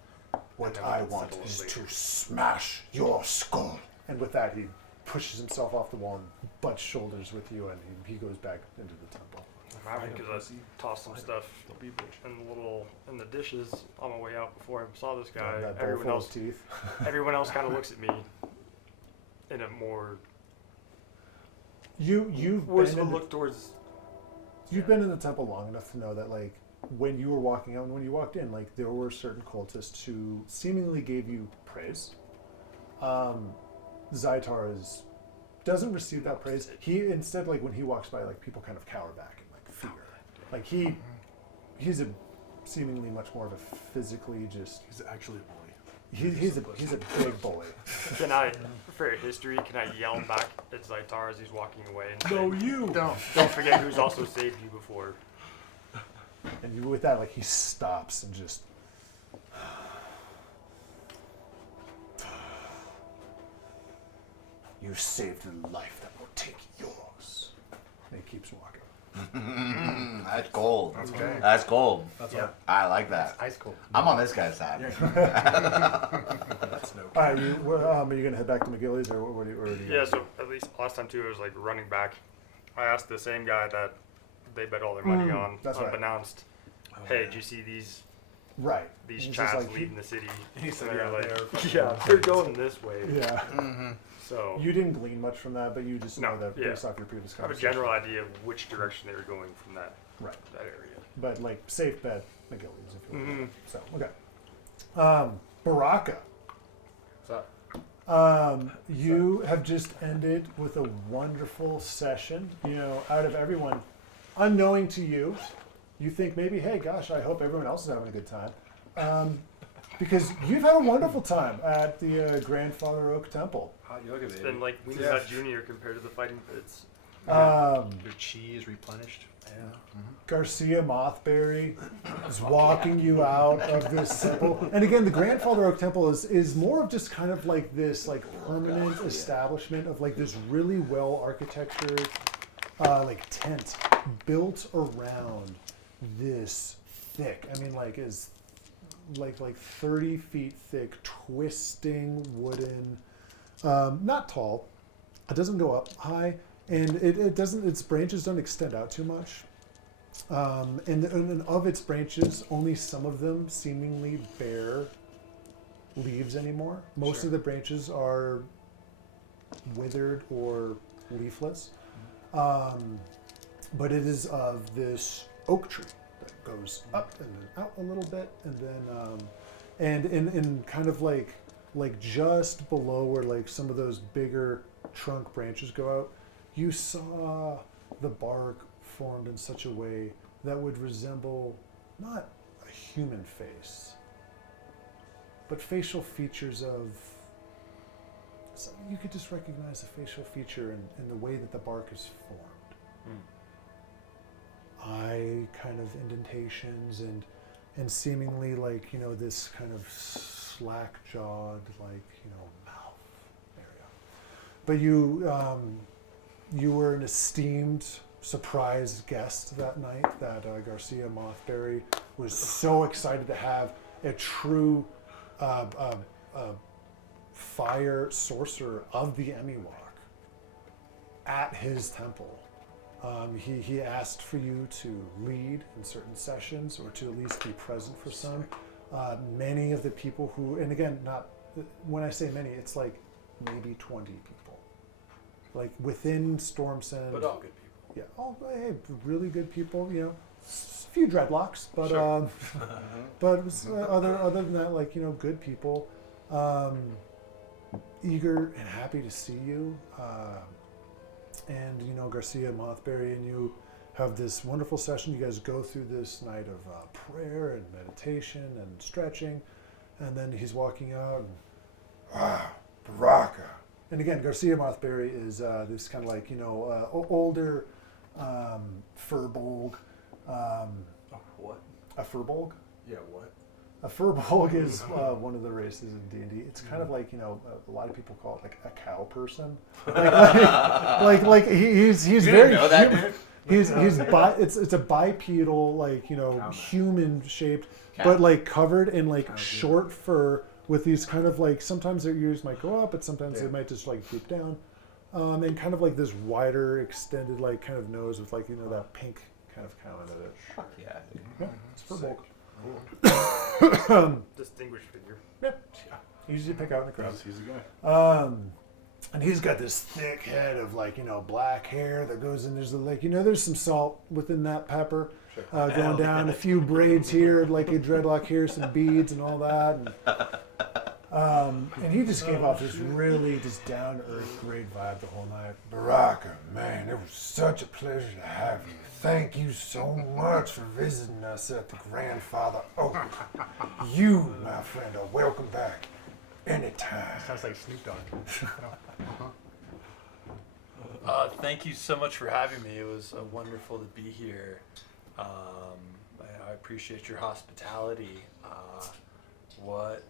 What And then we I can want settle it is later. to smash your skull. And with that, he pushes himself off the wall and butts shoulders with you, and he goes back into the temple. I'm happy because I tossed some stuff in the dishes on my way out before I saw this guy. That bowl Everyone full else, of teeth. everyone else kind of looks at me in a more You've was been a in the, look towards. you've been in the temple long enough to know that like when you were walking out and when you walked in, like there were certain cultists who seemingly gave you praise. Zaitar doesn't receive that praise. He instead, like when he walks by, like people kind of cower back in like fear. Like he's a seemingly much more of a physically just. He's actually a bully. He's a big bully. Can I, for history, can I yell back at Zaitar as he's walking away and say, No, you. don't forget who's also saved you before. And you, with that, like he stops and just. You saved a life that will take yours. And he keeps walking. That's gold. That's okay. That's gold. That's Yeah. I like that. Ice cold. I'm on this guy's side. That's no. All right, are you gonna head back to McGillies or what? Or do you Yeah, so at least last time too, I was like running back. I asked the same guy that they bet all their money on, that's right. unbeknownst. Hey, do you see these Right. these He's just chads like, leaving the city? He said, And they're yeah, like, they're fucking yeah, they're going this way. Yeah. So You didn't glean much from that, but you just know No, that yeah. based off your previous I have a conversation. general idea of which direction they were going from that Right. area. But like safe bet McGillies if you want. Mhm. So okay. Baraka. What's up? You have just ended with a wonderful session. You know, out of everyone, unknowing to you, you think maybe, hey, gosh, I hope everyone else is having a good time. Because you've had a wonderful time at the Grandfather Oak Temple. hot yoga, baby. And like we Yeah. got Junior compared to the fighting pits. Your chi is replenished. Yeah. Garcia Mothberry is walking you out of this temple. And again, the Grandfather Oak Temple is more of just kind of like this like permanent establishment of like this really well architectured like tent built around this thick. I mean like is like 30 feet thick, twisting wooden, not tall. It doesn't go up high, and it doesn't. Its branches don't extend out too much. And of its branches, only some of them seemingly bear leaves anymore. Most of the branches are withered or leafless. But it is of this oak tree that goes up and then out a little bit, and then and in kind of like just below where like some of those bigger trunk branches go out, you saw the bark formed in such a way that would resemble not a human face, but facial features of something you could just recognize a facial feature in the way that the bark is formed. Eye kind of indentations and seemingly like, you know, this kind of slack jawed, like, you know, mouth area. But you were an esteemed surprise guest that night that Garcia Mothberry was so excited to have a true fire sorcerer of the Emiwok at his temple. He asked for you to lead in certain sessions or to at least be present for some. Many of the people who, and again, not when I say many, it's like maybe 20 people. Like within Stormsend. But all good people. Yeah, all hey, really good people. You know, a few dreadlocks, but Sure. but it was, other than that, like, you know, good people, eager and happy to see you. And you know, Garcia Mothberry and you have this wonderful session. You guys go through this night of prayer and meditation and stretching, and then he's walking out. And, Baraka. And again, Garcia Mothberry is this kind of like, you know, older furbolg. What? A furbolg? Yeah, what? A furbolg is one of the races in D&D. It's kind of like, a lot of people call it like a cow person. He's You very didn't know that, human. dude? It's a bipedal, human shaped, Cow. but like covered in like short fur with these kind of like, sometimes their ears might go up, but sometimes they might just like droop down. And kind of like this wider extended like kind of nose with like, that pink kind of cow in it. Fuck yeah, dude. Yeah, it's furbolg. Distinguished figure. Yeah, easy to pick out in the crowd. He's a guy. And he's got this thick head of black hair that goes in. There's there's some salt within that pepper going down. A few braids here, like a dreadlock here, some beads and all that. And he just gave off this really just down to earth, great vibe the whole night. Baraka, man, it was such a pleasure to have you. Thank you so much for visiting us at the Grandfather Oak. You, my friend, are welcome back anytime. Sounds like Snoop Dogg. Thank you so much for having me. It was wonderful to be here. I appreciate your hospitality. What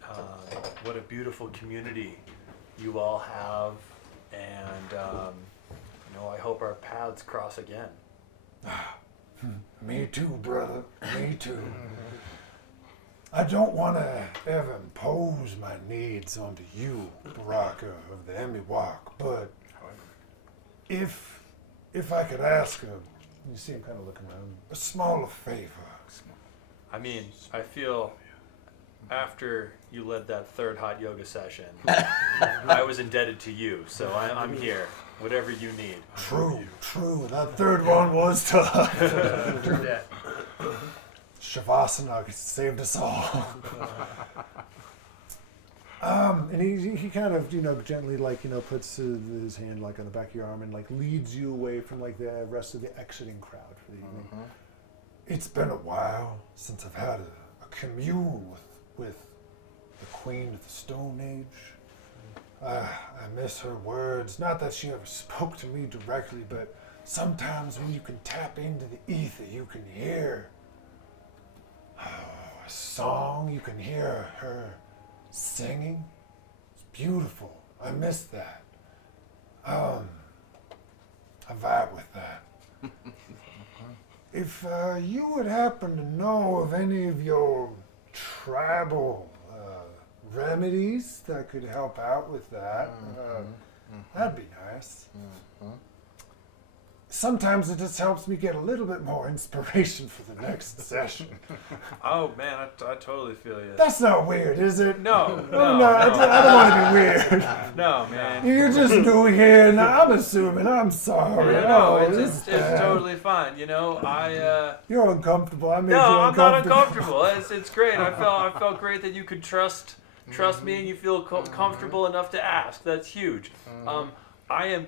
a beautiful community you all have, and I hope our paths cross again. Me too, brother. Me too. I don't want to ever impose my needs onto you, Baraka of the Emiwok, but if I could ask You see him kind of looking around. a smaller favor. I mean, I feel after you led that third hot yoga session, I was indebted to you, so I'm here. Whatever you need. True. That third one was tough. True that. Shavasana saved us all. And he kind of gently puts his hand like on the back of your arm and leads you away from the rest of the exiting crowd for the evening. It's been a while since I've had a commune with the Queen of the Stone Age. I miss her words. Not that she ever spoke to me directly, but sometimes when you can tap into the ether, you can hear a song. You can hear her singing. It's beautiful. I miss that. I vibe with that. If you would happen to know of any of your tribal remedies that could help out with that, that'd be nice. Sometimes it just helps me get a little bit more inspiration for the next session. Oh man, I totally feel you. That's not weird, is it? No, I don't want to be weird. No, man. You're just new here, and I'm assuming. I'm sorry. No, Oh, it's totally fine. You're uncomfortable. I made No, you I'm not uncomfortable. uncomfortable. It's great. I felt great that you could trust me and you feel comfortable enough to ask. That's huge. I am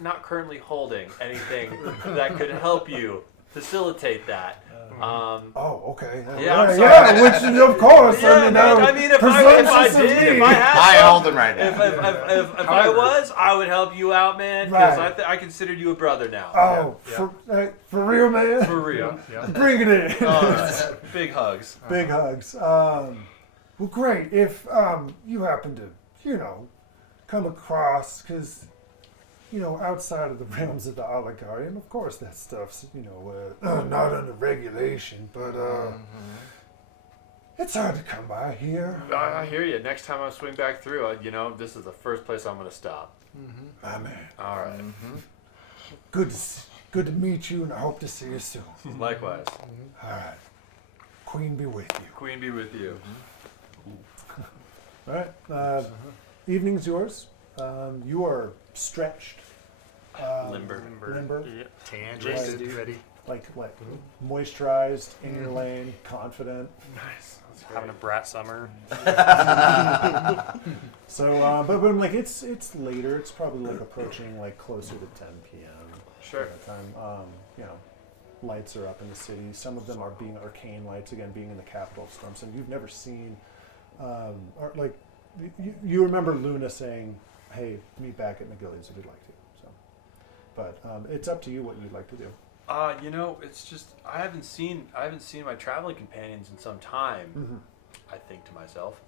not currently holding anything that could help you facilitate that. Oh, okay. Yeah, I'm sorry. Yeah, which of course. Yeah, man, if I had I some, hold him right now. if I was, I would help you out, man. Because I considered you a brother now. Oh, for real, man? For real. Bring it in. Big hugs. Big hugs. Well, great. If you happen to, come across, because, outside of the realms of the Oligarium, of course that stuff's, not under regulation, but it's hard to come by here. I hear you. Next time I swing back through, this is the first place I'm going to stop. My man. All right. Good to meet you, and I hope to see you soon. Likewise. All right. Queen be with you. Queen be with you. All right. Evening's yours. You are stretched. Limber. Yeah. Tangent, ready. Like moisturized, in your lane, confident. Nice. Having a brat summer. So, but when it's later, it's probably approaching closer to 10 p.m. Sure. By that time, lights are up in the city. Some of them are being arcane lights. Again, being in the capital of Stormsend, you've never seen, you remember Luna saying, "Hey, meet back at McGillies if you'd like to." So, but it's up to you what you'd like to do. You know, it's just I haven't seen my traveling companions in some time. Mm-hmm. I think to myself.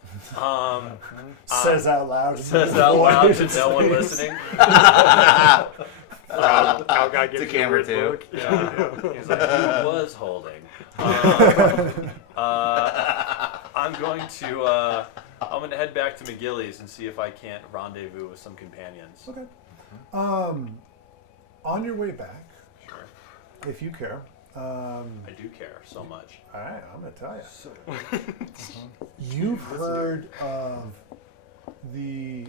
Says out loud. Says out loud to no one listening. Cow guy gives It's a you a camera weird too. look. Yeah. He's like, who was holding? I'm going to head back to McGillies and see if I can't rendezvous with some companions. Okay. On your way back, Sure. if you care. I do care so much. All right, I'm going to tell you. You've heard of the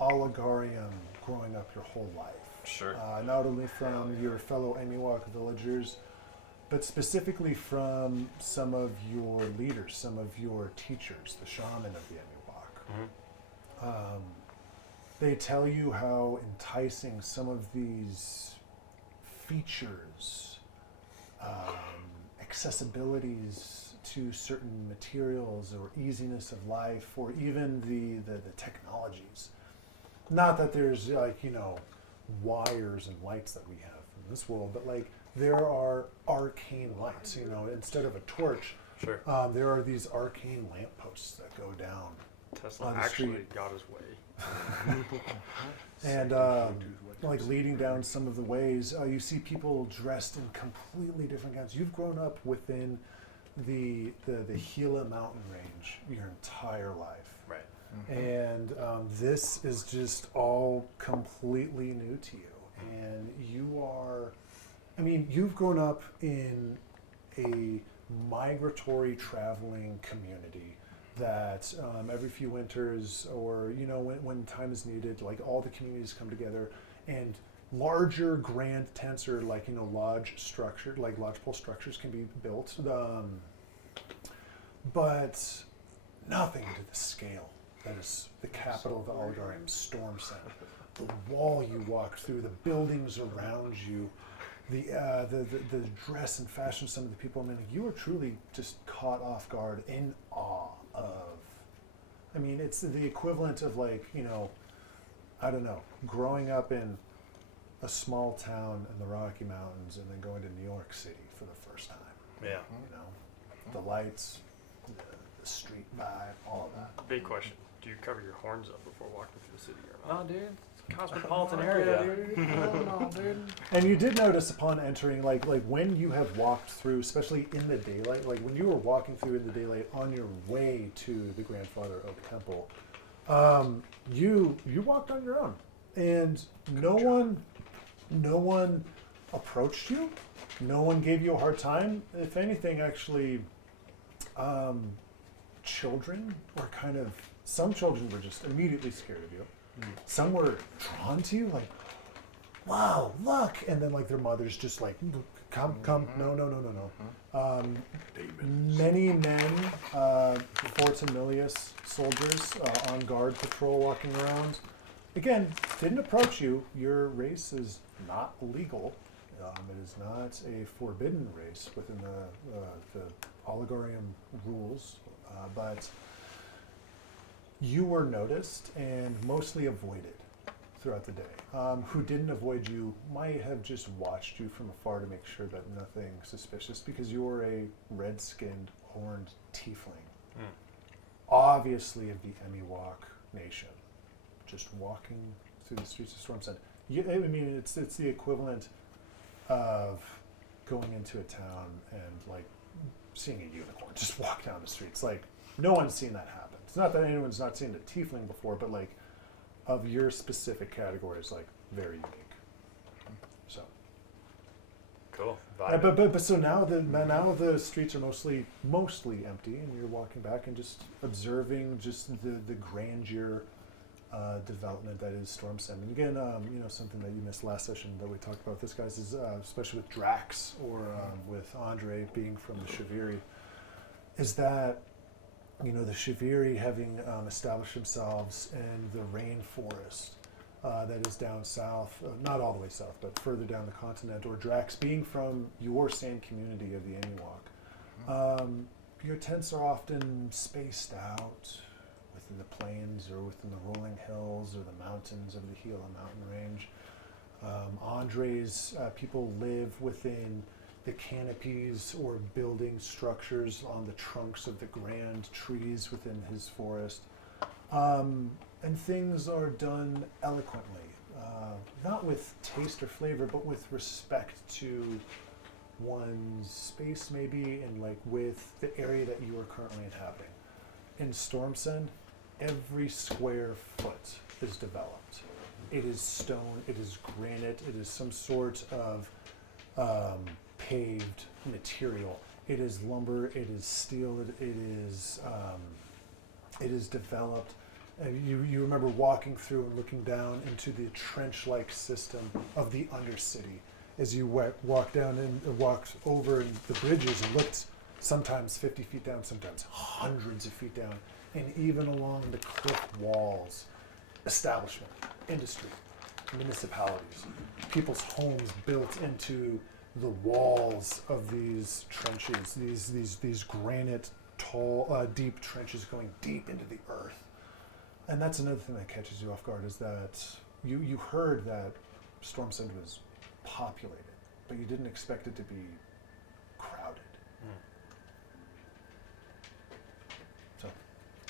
Oligarium growing up your whole life. Sure. Not only from your fellow Emiwok villagers, but specifically from some of your leaders, some of your teachers, the shaman of the Emiwok. They tell you how enticing some of these features, accessibilities to certain materials or easiness of life or even the technologies. Not that there's wires and lights that we have in this world, but there are arcane lights, instead of a torch, Sure. there are these arcane lampposts that go down Tesla on the actually street. got his way. And leading down some of the ways, you see people dressed in completely different gowns. You've grown up within the Gila mountain range your entire life. Right. And this is just all completely new to you. And you've grown up in a migratory traveling community that every few winters or, when time is needed, all the communities come together and larger grand tents or lodgepole structures can be built. But nothing to the scale that is the capital of the Oligarium, Stormsend. The wall you walk through, the buildings around you, the dress and fashion of some of the people. You were truly just caught off guard, in awe of. It's the equivalent of growing up in a small town in the Rocky Mountains and then going to New York City for the first time. Yeah. The lights, the street vibe, all of that. Big question. Do you cover your horns up before walking through the city or not? No, dude. It's a cosmopolitan area. And you did notice upon entering, when you have walked through, especially in the daylight, when you were walking through in the daylight on your way to the Grandfather Oak Temple, you walked on your own, and no one approached you, no one gave you a hard time. If anything, actually, children were some children were just immediately scared of you. Some were drawn to you, wow, look, and then their mothers just come, no. Many men, Fort Emilius soldiers on guard patrol walking around. Again, didn't approach you. Your race is not illegal. It is not a forbidden race within the Oligarium rules, but you were noticed and mostly avoided throughout the day. Who didn't avoid you might have just watched you from afar to make sure that nothing suspicious, because you were a red-skinned, horned tiefling. Obviously of the Emiwok nation, just walking through the streets of Stormsend. It's the equivalent of going into a town and seeing a unicorn just walk down the streets. No one's seen that happen. It's not that anyone's not seen a tiefling before, but of your specific categories, very unique. So. Cool. But so now the streets are mostly empty, and you're walking back and just observing just the grandeur development that is Stormsend. And again, something that you missed last session that we talked about with this guys is especially with Drax or with Andre being from the Shaviri, is that the Shaviri having established themselves in the rainforest that is down south, not all the way south, but further down the continent, or Drax being from your same community of the Emiwok. Your tents are often spaced out within the plains or within the rolling hills or the mountains of the Gila mountain range. Andre's people live within the canopies or building structures on the trunks of the grand trees within his forest. And things are done eloquently, not with taste or flavor, but with respect to one's space maybe, and like with the area that you are currently inhabiting. In Stormsend, every square foot is developed. It is stone, it is granite, it is some sort of paved material. It is lumber, it is steel, it is developed. You remember walking through and looking down into the trench-like system of the Undercity as you walk down and walked over the bridges and looked sometimes 50 feet down, sometimes hundreds of feet down, and even along the cliff walls, establishment, industry, municipalities, people's homes built into the walls of these trenches, these granite, tall, deep trenches going deep into the earth. And that's another thing that catches you off guard, is that you heard that Stormsend was populated, but you didn't expect it to be crowded. So,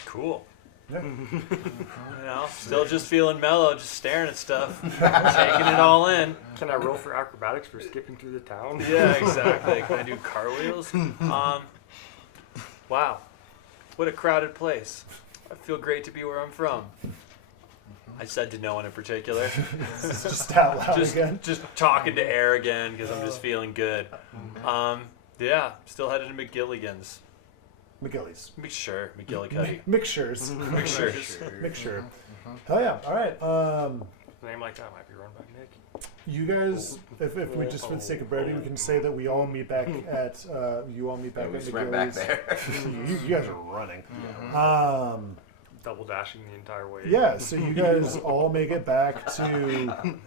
Cool. yeah. Still just feeling mellow, just staring at stuff, taking it all in. Can I roll for acrobatics for skipping through the town? Yeah, exactly. Can I do cartwheels? Wow, what a crowded place. I feel great to be where I'm from. I said to no one in particular. It's just out loud again. Just talking to air again because I'm just feeling good. Yeah, still headed to McGilligan's. McGillies. Sure, McGillicuddy. Mixtures. Mixtures. Mixture. Hell yeah. All right. A name like that might be run by Nick. You guys, if we just for the sake of brevity, we can say that we all meet back at you all meet back We at just went back McGillies. there. you guys are running. Double dashing the entire way. Yeah, so you guys all make it back to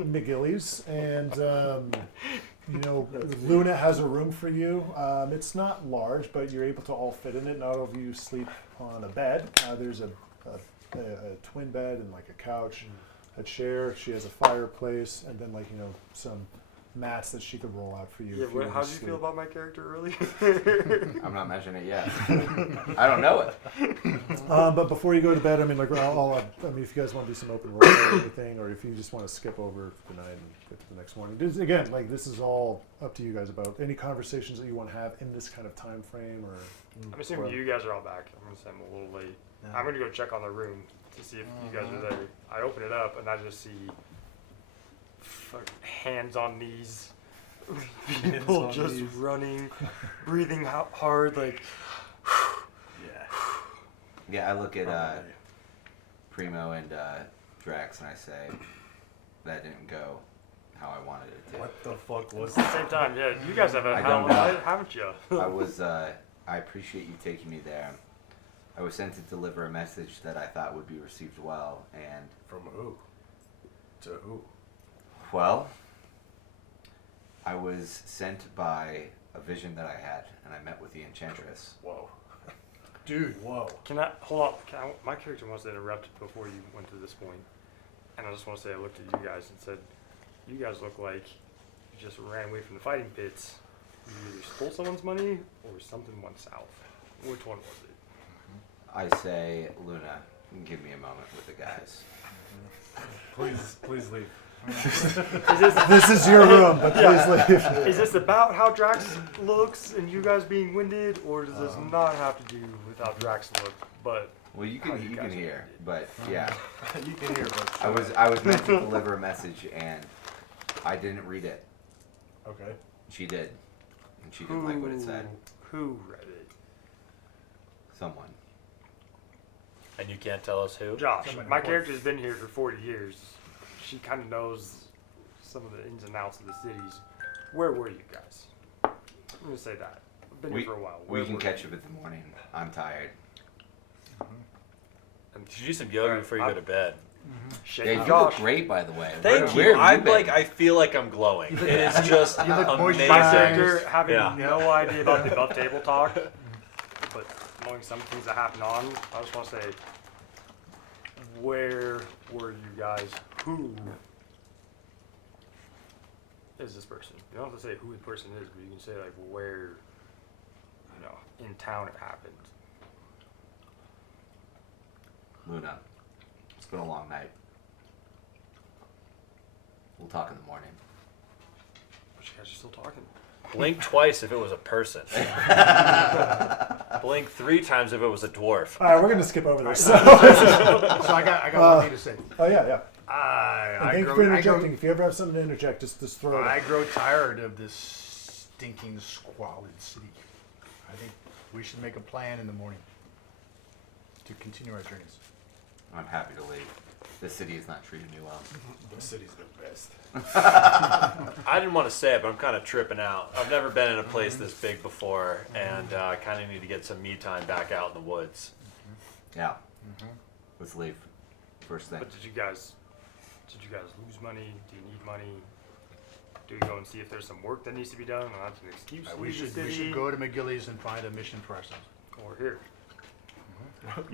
McGillies, and Luna has a room for you. It's not large, but you're able to all fit in it. Not all of you sleep on a bed. There's a twin bed and like a couch, a chair. She has a fireplace, and then some mats that she could roll out for you. Yeah, if you how wanna do you sleep. feel about my character earlier? I'm not measuring it yet. I don't know it. But before you go to bed, if you guys want to do some open roll or anything, or if you just want to skip over the night and get to the next morning, again, this is all up to you guys about any conversations that you want to have in this kind of time frame. Or I'm assuming you guys are all back. I'm going to say I'm a little late. Yeah. I'm going to go check on the room to see if you guys are there. I open it up and I just see hands on knees. People just running, breathing hard, like. Yeah, I look at Primo and Drax and I say, that didn't go how I wanted it to. What the fuck was At the same time, yeah, you guys have a I hell of don't a know. night, haven't you? I appreciate you taking me there. I was sent to deliver a message that I thought would be received well, and From who? To who? well, I was sent by a vision that I had, and I met with the Enchantress. Whoa. dude, Whoa. Can I hold on? My character wants to interrupt before you went to this point, and I just want to say I looked at you guys and said, "You guys look like you just ran away from the fighting pits. You either stole someone's money or something went south. Which one was it?" I say, Luna, give me a moment with the guys. Please leave. this is your room, but please leave. Is this about how Drax looks and you guys being winded, or does this not have to do with how Drax looked? But Well, you How can you you guys can hear, did. but yeah, You can hear, but I was meant to deliver a message, and I didn't read it. okay. She did, and she didn't like what it said. Who read it? Someone. And you can't tell us who? Josh. Somebody My important. character's been here for 40 years. She kind of knows some of the ins and outs of the cities. Where were you guys? I'm gonna say that. I've been here for a while. We Where can were catch you? up in the morning. I'm tired. And You should do some yoga before you go to bed. Shake Yeah, you Josh. look great, by the way. Thank Where you. have I'm been? like, I feel like I'm glowing. It is just You look amazing. My character having Yeah. no idea about the above table talk, but knowing some things that happen on, I just want to say, where were you guys? Who is this person? You don't have to say who the person is, but you can say like where, in town it happened. Luna, it's been a long night. We'll talk in the morning. But you guys are still talking. Blink twice if it was a person. Blink 3 times if it was a dwarf. All right, we're gonna skip over this. So I got one thing to say. Oh yeah. I Thank you for interjecting. If you ever have something to interject, just throw it. I grow tired of this stinking, squalid city. I think we should make a plan in the morning to continue our journeys. I'm happy to leave. This city is not treating me well. The city's the best. I didn't want to say it, but I'm kind of tripping out. I've never been in a place this big before, and I kind of need to get some me time back out in the woods. Yeah. Let's leave. First thing. But did you guys lose money? Do you need money? Do we go and see if there's some work that needs to be done? Well, that's an excuse. to We leave the should city. go to McGillies and find a mission for ourselves. Or here.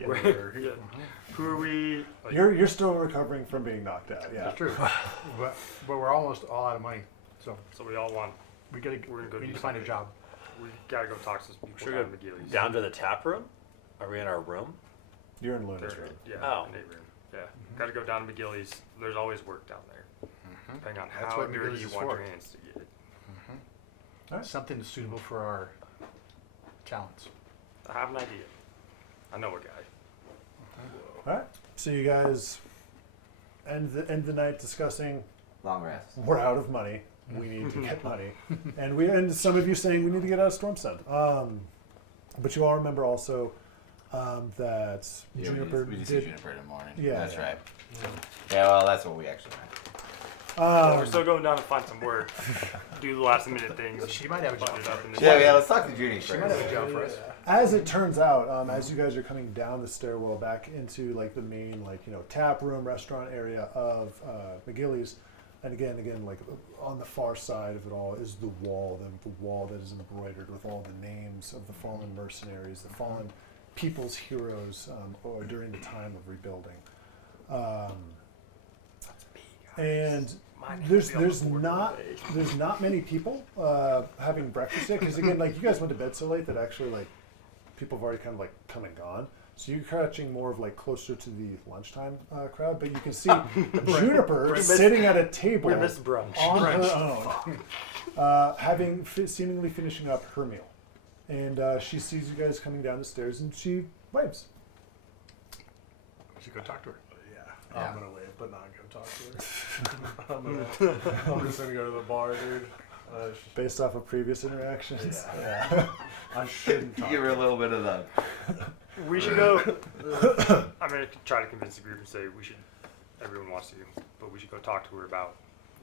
We're- Yeah. Who are we? Like, You're still recovering from being knocked out. Yeah. That's true. but we're almost all out of money, so so we all want. we gotta We're gonna go we need do to find a something. job. We gotta go talk to some people Should we down go at McGillies. down to the tap room? Are we in our room? You're in Luna's They're- room. Yeah. Oh. In a room. Yeah. Gotta go down to McGillies. There's always work down there. Depending on That's how what dirty McGillies you is want for. your hands to get it. Something suitable for our talents. I have an idea. I know a guy. All right. So you guys end the night discussing Long rest. we're out of money. We need to get money, and some of you saying we need to get out of Stormsend. But you all remember also that Yeah, Juniper we just did. see Juniper in the morning. Yeah, That's yeah. right. Yeah, well, that's what we actually meant. We're still going down to find some work. Do the last minute things. She might have a job. Button it up in the Yeah, let's talk to Junie She might have a first. job for us. As it turns out, as you guys are coming down the stairwell back into like the main tap room restaurant area of McGillies, and again like on the far side of it all is the wall that is embroidered with all the names of the fallen mercenaries, the fallen people's heroes, or during the time of rebuilding. And there's not many people having breakfast yet, because again, like you guys went to bed so late that actually like people have already kind of like come and gone. So you're catching more of like closer to the lunchtime crowd, but you can see Juniper sitting at a table We missed brunch. on her own, having seemingly finishing up her meal, and she sees you guys coming down the stairs and she waves. We should go talk to her. Yeah, I'm gonna wave, but not go talk to her. I'm just gonna go to the bar, dude. Based off of previous interactions. Yeah. I shouldn't talk. Give her a little bit of the. We should go. I'm gonna try to convince the group and say everyone wants to, but we should go talk to her about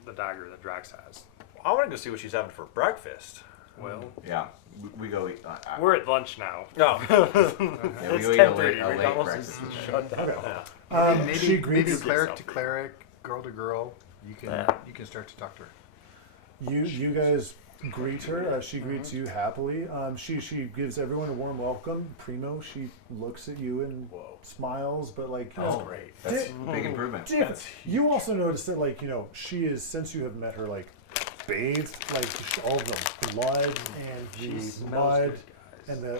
the dagger that Drax has. I want to go see what she's having for breakfast. Well, Yeah, we go eat. we're at lunch now. No. Yeah, we It's go eat a 10:30. late McDonald's breakfast. is shut down. Okay. Maybe She greets maybe cleric to cleric, girl to girl. You can start to talk to her. you guys greet her. She greets you happily. She gives everyone a warm welcome. Primo, she looks at you and smiles, but like Oh, great. That's a big improvement. You also notice that like she is, since you have met her, like bathed like all the blood and the mud. And the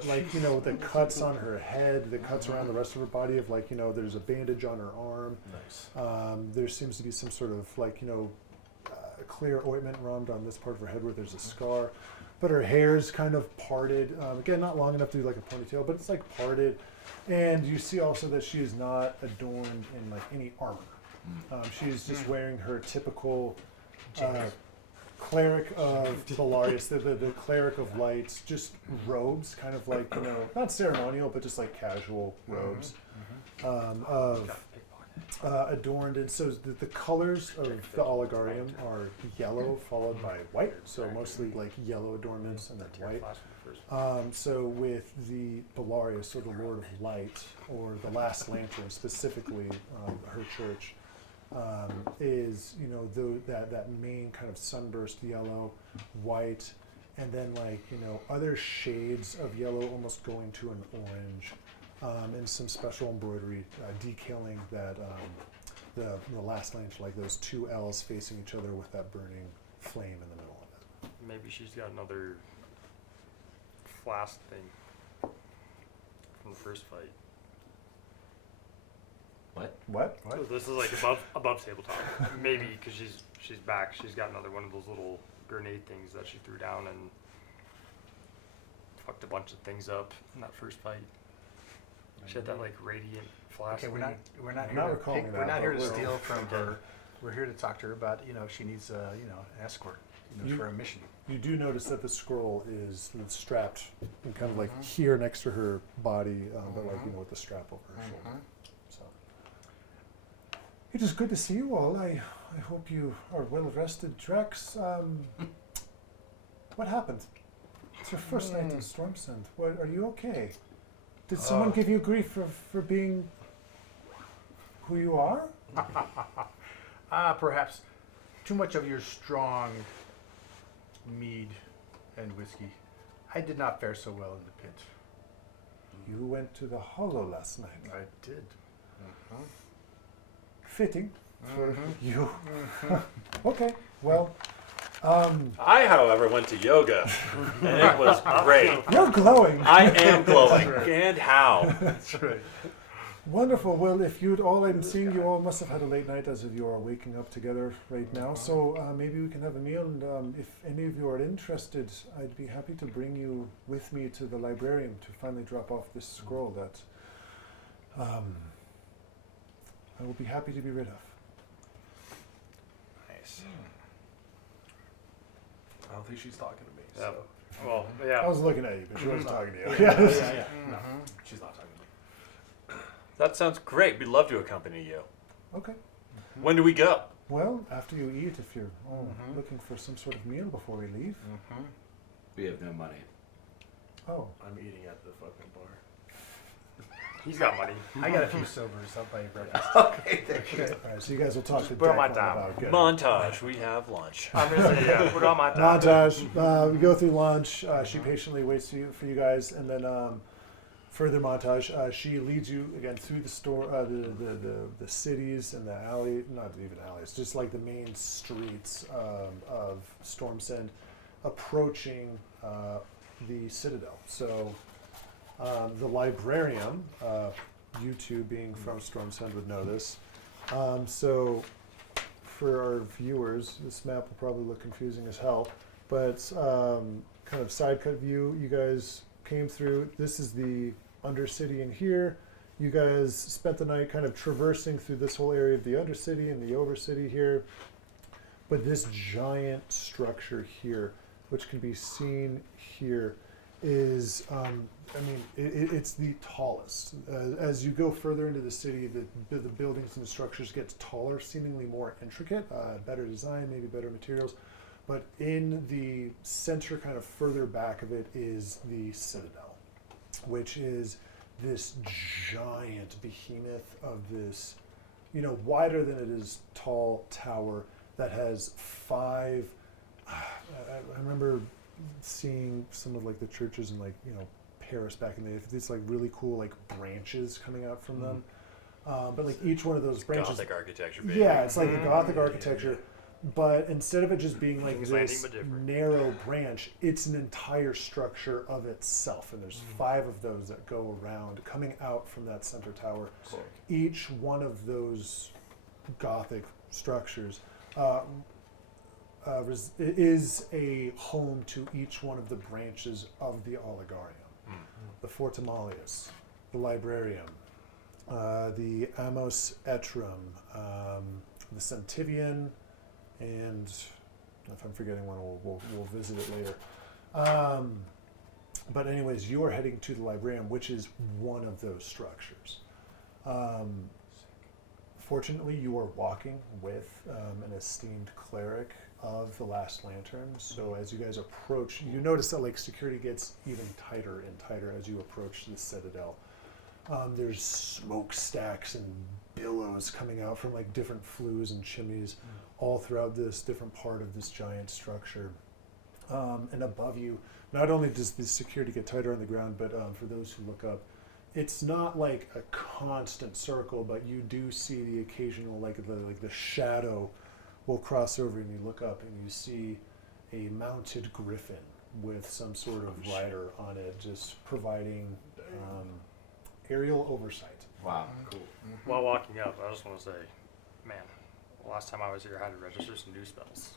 the cuts on her head, the cuts around the rest of her body of like there's a bandage on her arm. Nice. There seems to be some sort of clear ointment rubbed on this part of her head where there's a scar, but her hair's kind of parted. Again, not long enough to do like a ponytail, but it's like parted. And you see also that she is not adorned in like any armor. She's just wearing her typical cleric of Valarius, the cleric of lights, just robes, kind of like not ceremonial, but just like casual robes adorned. And so the colors of the Oligarium are yellow followed by white, so mostly like yellow adornments and then white. So with the Valarius, or the Lord of Light, or the Last Lantern specifically, her church, is that main kind of sunburst yellow, white, and then other shades of yellow almost going to an orange, and some special embroidery detailing that the last lantern, like those two L's facing each other with that burning flame in the Maybe she's got another flask thing from the first fight. What? So this is like above tabletop. Maybe because she's back. She's got another one of those little grenade things that she threw down and fucked a bunch of things up in that first fight. She had that like radiant flask. Okay, we're not I'm here not to recalling pick, that, we're not but here to we'll- steal from her. We're here to talk to her about, if she needs an escort, You- for a mission. You do notice that the scroll is strapped and kind of like here next to her body, but like with the strap over her shoulder. So it is good to see you all. I hope you are well rested, Drax. What happened? It's your first night in Stormsend. What, are you okay? Did someone give you grief for being who you are? Perhaps too much of your strong mead and whiskey. I did not fare so well in the pit. You went to the Hollow last night. I did. Fitting for you. Okay, well, I, however, went to yoga, and it was great. you're glowing. I am glowing. That's right. And how? That's right. Wonderful. Well, if you'd all, I'm seeing you all must have had a late night as if you are waking up together right now. So maybe we can have a meal. And if any of you are interested, I'd be happy to bring you with me to the librarium to finally drop off this scroll that I will be happy to be rid of. Nice. I don't think she's talking to me. Yeah. So. Well, I yeah. was looking at you, but she wasn't talking to you. Yeah. Yes. No, she's not talking to me. That sounds great. We'd love to accompany you. Okay. When do we go? Well, after you eat, if you're all looking for some sort of meal before we leave. We have no money. Oh. I'm eating at the fucking bar. He's got money. I got a few silvers. I'll buy you breakfast. Okay, thank you. All right, so you guys will talk to put on my Declan time. about getting Montage. We have lunch. I'm gonna say, yeah, put on my time. montage. We go through lunch. She patiently waits for you guys, and then further montage. She leads you again through the store, the cities and the alley, not even alleys, just like the main streets of Stormsend, approaching the Citadel. So the librarium, you two being from Stormsend would know this. So for our viewers, this map will probably look confusing as hell, but kind of side cut view, you guys came through. This is the Undercity in here. You guys spent the night kind of traversing through this whole area of the Undercity and the Overcity here. But this giant structure here, which can be seen here, is, it's the tallest. As you go further into the city, the buildings and the structures get taller, seemingly more intricate, better design, maybe better materials. But in the center, kind of further back of it, is the Citadel, which is this giant behemoth of this, wider than it is tall tower that has 5. I remember seeing some of like the churches in Paris back in the day. These like really cool like branches coming out from them, but like each one of those branches. Gothic architecture, baby. Yeah, it's like the Gothic architecture. But instead of it just being like King's this Landing, but different. narrow branch, it's an entire structure of itself. And there's 5 of those that go around, coming out from that center tower. Cool. Each one of those Gothic structures is a home to each one of the branches of the Oligarium. The Fortimalius, the Librarium, the Amos Etrum, the Centivian, and if I'm forgetting one, we'll visit it later. But anyways, you are heading to the Librarium, which is one of those structures. Fortunately, you are walking with an esteemed cleric of the Last Lantern. So as you guys approach, you notice that like security gets even tighter and tighter as you approach the Citadel. There's smokestacks and billows coming out from like different flues and chimneys all throughout this different part of this giant structure. And above you, not only does the security get tighter on the ground, but for those who look up, it's not like a constant circle, but you do see the occasional, like the shadow will cross over, and you look up and you see a mounted griffin with some sort of rider on it, just providing aerial oversight. Wow. Cool. While walking up, I just want to say, man, last time I was here, I had to register some new spells.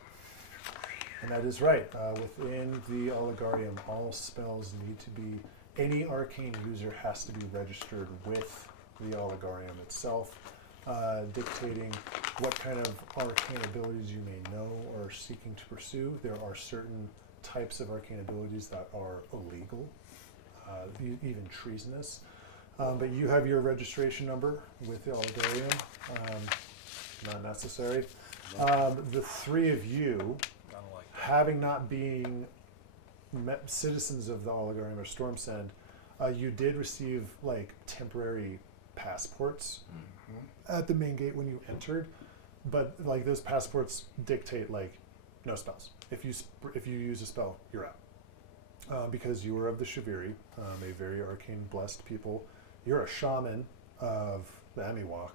And that is right. Within the Oligarium, all spells need to be, any arcane user has to be registered with the Oligarium itself, dictating what kind of arcane abilities you may know or seeking to pursue. There are certain types of arcane abilities that are illegal, even treasonous. But you have your registration number with the Oligarium. Not necessary. The three of you, having not been citizens of the Oligarium or Stormsend, you did receive like temporary passports at the main gate when you entered, but like those passports dictate like no spells. If you use a spell, you're out. Because you are of the Shaviri, a very arcane blessed people. You're a shaman of the Emiwok,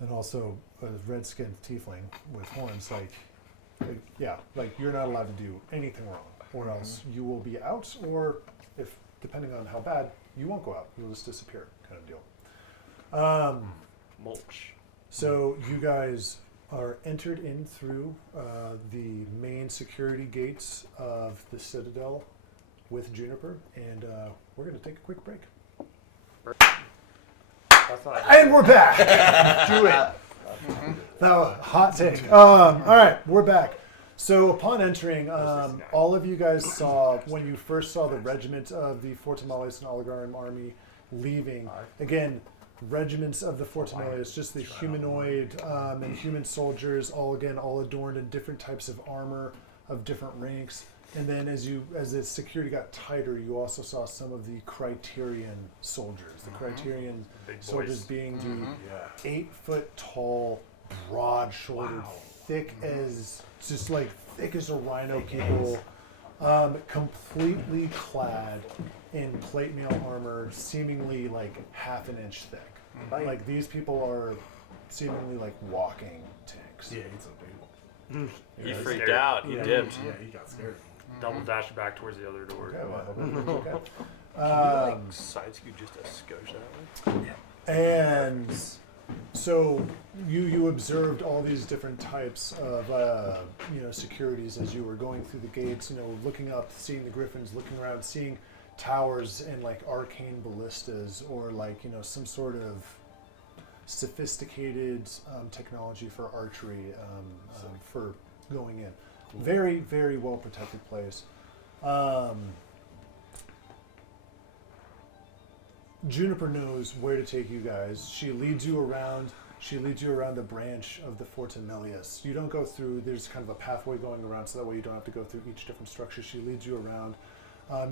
and also a red-skinned tiefling with horns. Like you're not allowed to do anything wrong, or else you will be out, or if depending on how bad, you won't go out. You'll just disappear, kind of deal. Mulch. So you guys are entered in through the main security gates of the Citadel with Juniper, and we're going to take a quick break. And we're back. Do it. That was a hot take. All right, we're back. So upon entering, all of you guys saw, when you first saw the regiment of the Fortamales and Oligarium army leaving, again, regiments of the Fortamales, just the humanoid and human soldiers, all adorned in different types of armor of different ranks. And then as the security got tighter, you also saw some of the Criterion soldiers. The Criterion soldiers being the 8-foot tall, broad-shouldered, thick as a rhino people, completely clad in plate mail armor, seemingly like half an inch thick. Like these people are seemingly like walking tanks. Yeah, he's a big one. He freaked out. He dipped. Yeah, he got scared. Double dash back towards the other door. Side scoot just a skosh that way. And so you observed all these different types of securities as you were going through the gates. Looking up, seeing the griffins, looking around, seeing towers and like arcane ballistas or some sort of sophisticated technology for archery for going in. Very, very well protected place. Juniper knows where to take you guys. She leads you around. She leads you around the branch of the Fortamelius. You don't go through. There's kind of a pathway going around, so that way you don't have to go through each different structure. She leads you around.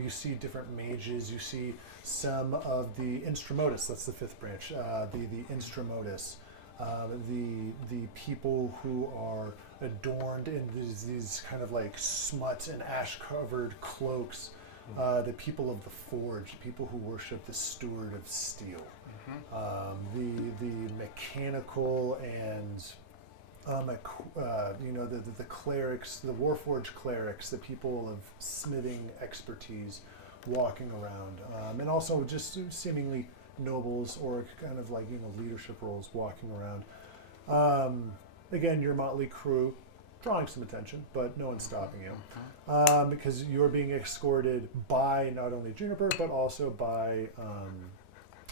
You see different mages. You see some of the Instrumotus. That's the fifth branch. The Instrumotus. The people who are adorned in these kind of like smut and ash-covered cloaks. The people of the Forge, people who worship the Steward of Steel. The mechanical and the clerics, the Warforged clerics, the people of smithing expertise walking around, and also just seemingly nobles or kind of like leadership roles walking around. Again, your motley crew drawing some attention, but no one's stopping you because you're being escorted by not only Juniper but also by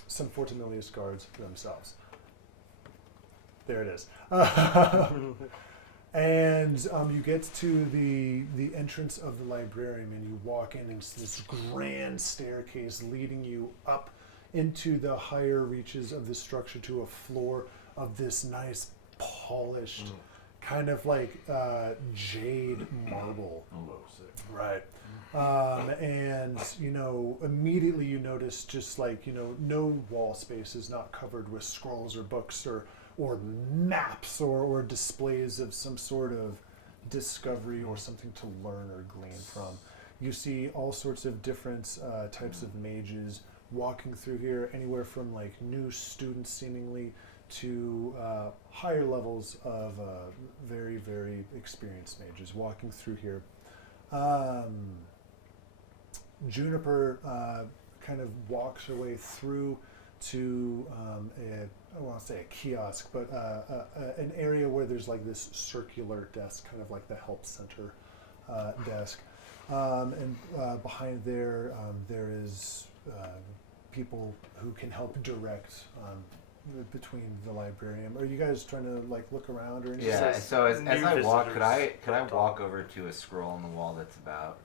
some Fortamelius guards themselves. There it is. And you get to the entrance of the librarium, and you walk in, and it's this grand staircase leading you up into the higher reaches of the structure to a floor of this nice polished kind of like jade marble. Right. And immediately you notice just like no wall space is not covered with scrolls or books or maps or displays of some sort of discovery or something to learn or glean from. You see all sorts of different types of mages walking through here, anywhere from like new students seemingly to higher levels of very, very experienced mages walking through here. Juniper kind of walks her way through to I don't want to say a kiosk, but an area where there's like this circular desk, kind of like the help center desk. And behind there, there is people who can help direct between the librarium. Are you guys trying to like look around or anything? Yeah. So as New I walk, could I visitors. walk over to a scroll on the wall that's about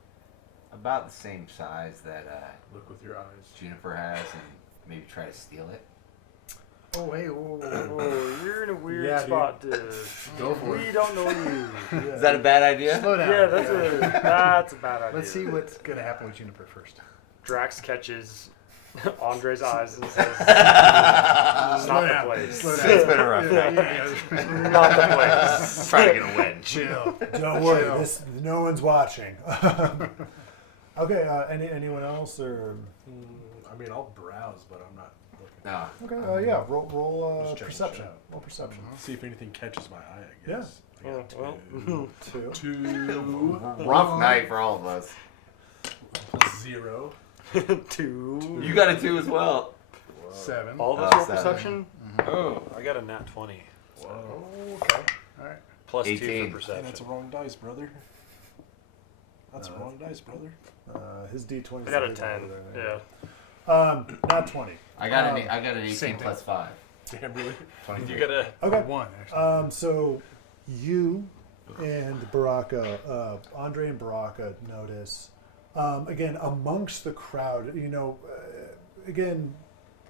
the same size that Look with your eyes. Juniper has, and maybe try to steal it? Oh, hey, whoa, Oh, you're in a weird Yeah, dude. spot. Go for We it. don't know you. Is that a bad idea? slow down. Yeah, that's a bad idea. Let's see what's gonna happen with Juniper first. Drax catches Andre's eyes and says, "Not Slow the down. place. Slow It's down. been a rough night. Yeah. Not the place." Trying to get a win. Chill. Don't worry, Chill. no one's watching. Okay, anyone else or? I mean, I'll browse, but I'm not looking. No. Okay, yeah, roll Just checking perception. shit out. Roll perception. See if anything catches my eye, I Yeah. guess. I got Oh, well. Two. 2, Rough night for all of us. 0. 2. You got a 2 as well. 7. All of us roll 7. perception? Oh, I got a nat 20. Whoa. Okay. All right. Plus 2 18. for Hey, perception. that's a wrong dice, brother. That's a wrong dice, brother. His D20. I got a 10. Yeah. Not 20. I got an 18 same plus 5. Damn, really? 23. You got a. Okay. 1, actually. So you and Baraka, Andre and Baraka notice, again, amongst the crowd, again,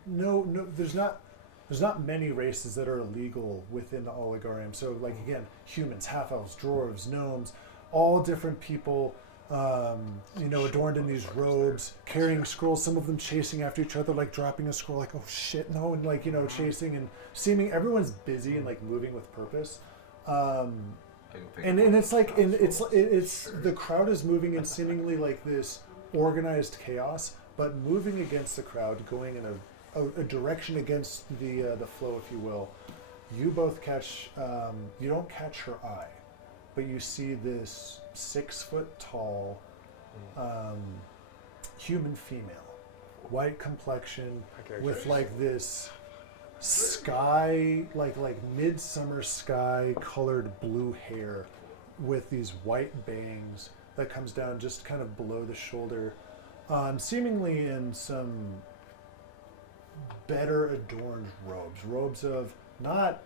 no, there's not many races that are illegal within the Oligarium. So, like, again, humans, half-elves, dwarves, gnomes, all different people, adorned in these robes, carrying scrolls, some of them chasing after each other, like dropping a scroll, like, oh shit, no, and like, chasing and seeming everyone's busy and like moving with purpose. And it's like, it's the crowd is moving in seemingly like this organized chaos, but moving against the crowd, going in a direction against the flow, if you will. You both catch, you don't catch her eye, but you see this 6 foot tall human female, white complexion, with like this sky, like midsummer sky colored blue hair with these white bangs that comes down just kind of below the shoulder, seemingly in some better adorned robes of not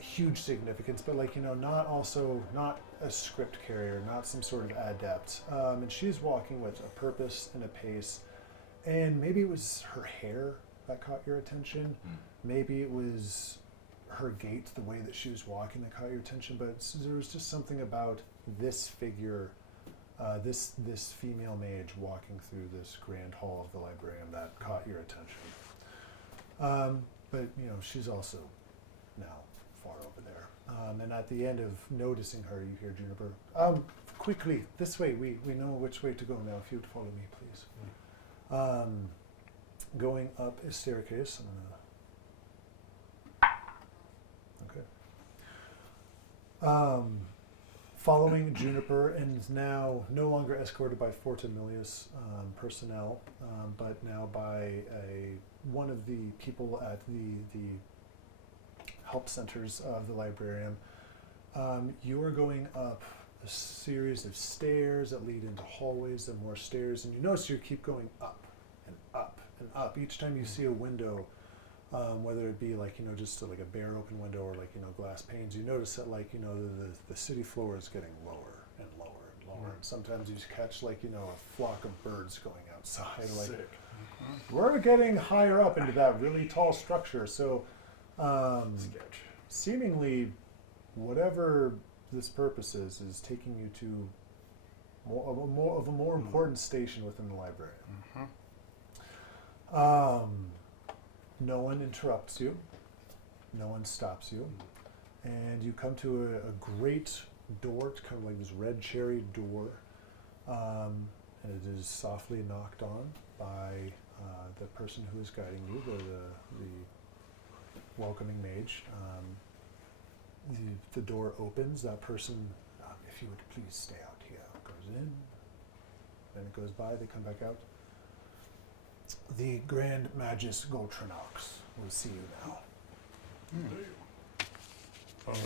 huge significance, but like, not a script carrier, not some sort of adept. And she's walking with a purpose and a pace. And maybe it was her hair that caught your attention. Maybe it was her gait, the way that she was walking that caught your attention. But there was just something about this figure, this female mage walking through this grand hall of the librarium that caught your attention. But she's also now far over there. And at the end of noticing her, you hear Juniper, quickly, this way, we know which way to go now. If you'd follow me, please. Going up a staircase. Okay. Following Juniper, and is now no longer escorted by Fortamilius personnel, but now by one of the people at the help centers of the librarium. You are going up a series of stairs that lead into hallways and more stairs, and you notice you keep going up and up and up. Each time you see a window, whether it be like, just like a bare open window or like, glass panes, you notice that like, the city floor is getting lower and lower and lower. And sometimes you catch like, a flock of birds going outside. Like, Sick. we're getting higher up into that really tall structure. So, Sketch. seemingly, whatever this purpose is taking you to more of a more important station within the library. No one interrupts you. No one stops you. And you come to a great door. It's kind of like this red cherry door. And it is softly knocked on by the person who is guiding you, the welcoming mage. The door opens. That person, if you would please stay out here, goes in. Then it goes by. They come back out. The Grand Magistronox will see you now.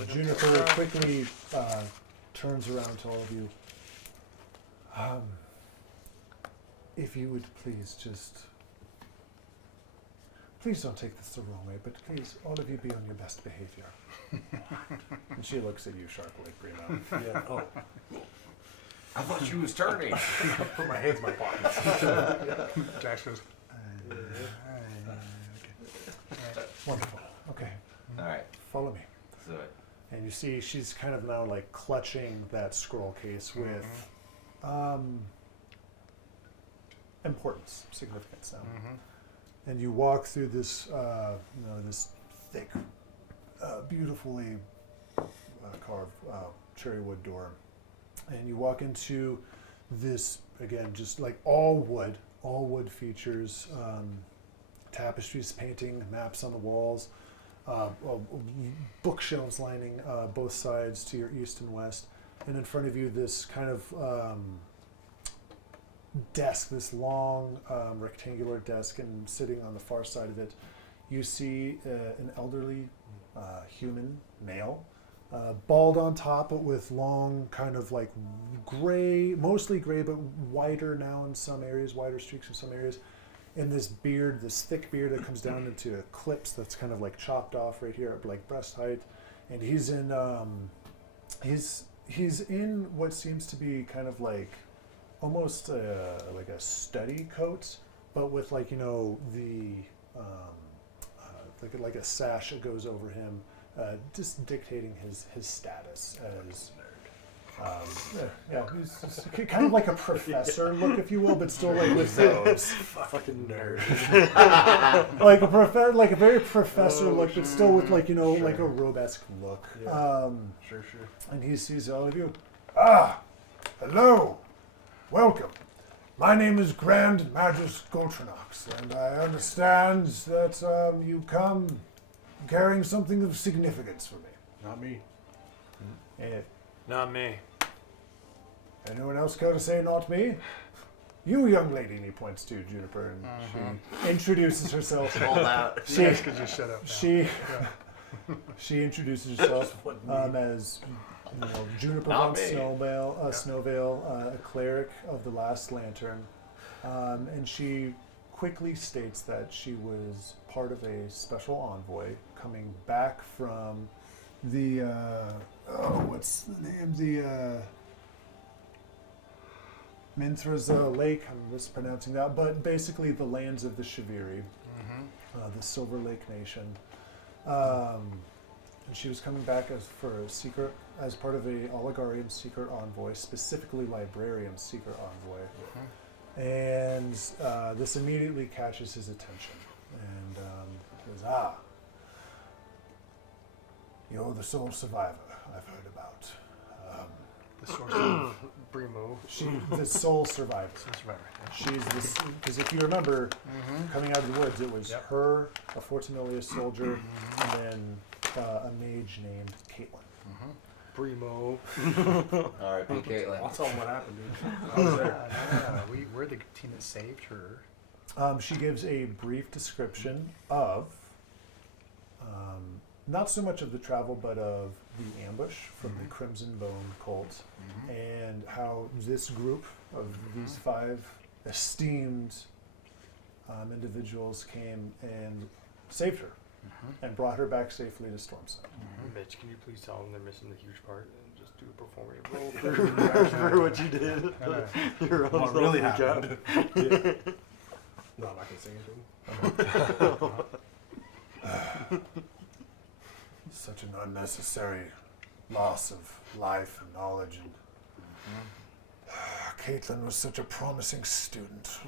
Juniper quickly turns around to all of you. If you would please please don't take this the wrong way, but please, all of you be on your best behavior. And she looks at you sharply, Primo. Yeah. Oh, I thought she was turning. put my hands in my pockets. Drax goes, Wonderful. Okay, All right, follow me. let's do it. And you see she's kind of now like clutching that scroll case with importance, significance now. And you walk through this, this thick, beautifully carved cherry wood door, and you walk into this again, just like all wood features, tapestries, painting, maps on the walls, bookshelves lining both sides to your east and west, and in front of you this kind of desk, this long rectangular desk, and sitting on the far side of it, you see an elderly human male, bald on top, but with long kind of like gray, mostly gray, but whiter now in some areas, whiter streaks in some areas, and this beard, this thick beard that comes down into a clips that's kind of like chopped off right here at like breast height, and he's in he's in what seems to be kind of like almost like a study coat, but with like the like a sash that goes over him, just dictating his status as he's kind of like a professor look, if you will, but still like with those Fucking nerd. like a very professor look, but still with like like a robesque look. Yeah. Sure. And he sees all of you. Hello. Welcome. My name is Grand Magistronox, and I understand that you come carrying something of significance for me. Not me. Not me. Anyone else care to say not me? You, young lady, and he points to Juniper, and she introduces herself. Hold out. you guys could just shut up now. She introduces herself as Juniper von Snowvale, a cleric of the Last Lantern, and she quickly states that she was part of a special envoy coming back from the what's the name? The Minthra's Lake. I'm mispronouncing that, but basically the lands of the Shaviri, the Silver Lake Nation. And she was coming back as part of a Librarium secret envoy, specifically Librarium secret envoy. And this immediately catches his attention. And he goes, you're the sole survivor I've heard about. The source of Primo. The sole survivor. She's this, because if you remember, coming out of the woods, it was her, a Fortunilius soldier, and then a mage named Caitlin. Primo. All right, Caitlin. I'll tell him what happened, dude. I was there. We're the team that saved her. She gives a brief description of, not so much of the travel, but of the ambush from the Crimson Bone cult, and how this group of these 5 esteemed individuals came and saved her and brought her back safely to Stormsend. Mitch, can you please tell them they're missing the huge part and just do a performative role for what you did? Your own What really self-job. happened? No, I'm not gonna say anything. Such an unnecessary loss of life and knowledge, and Caitlin was such a promising student.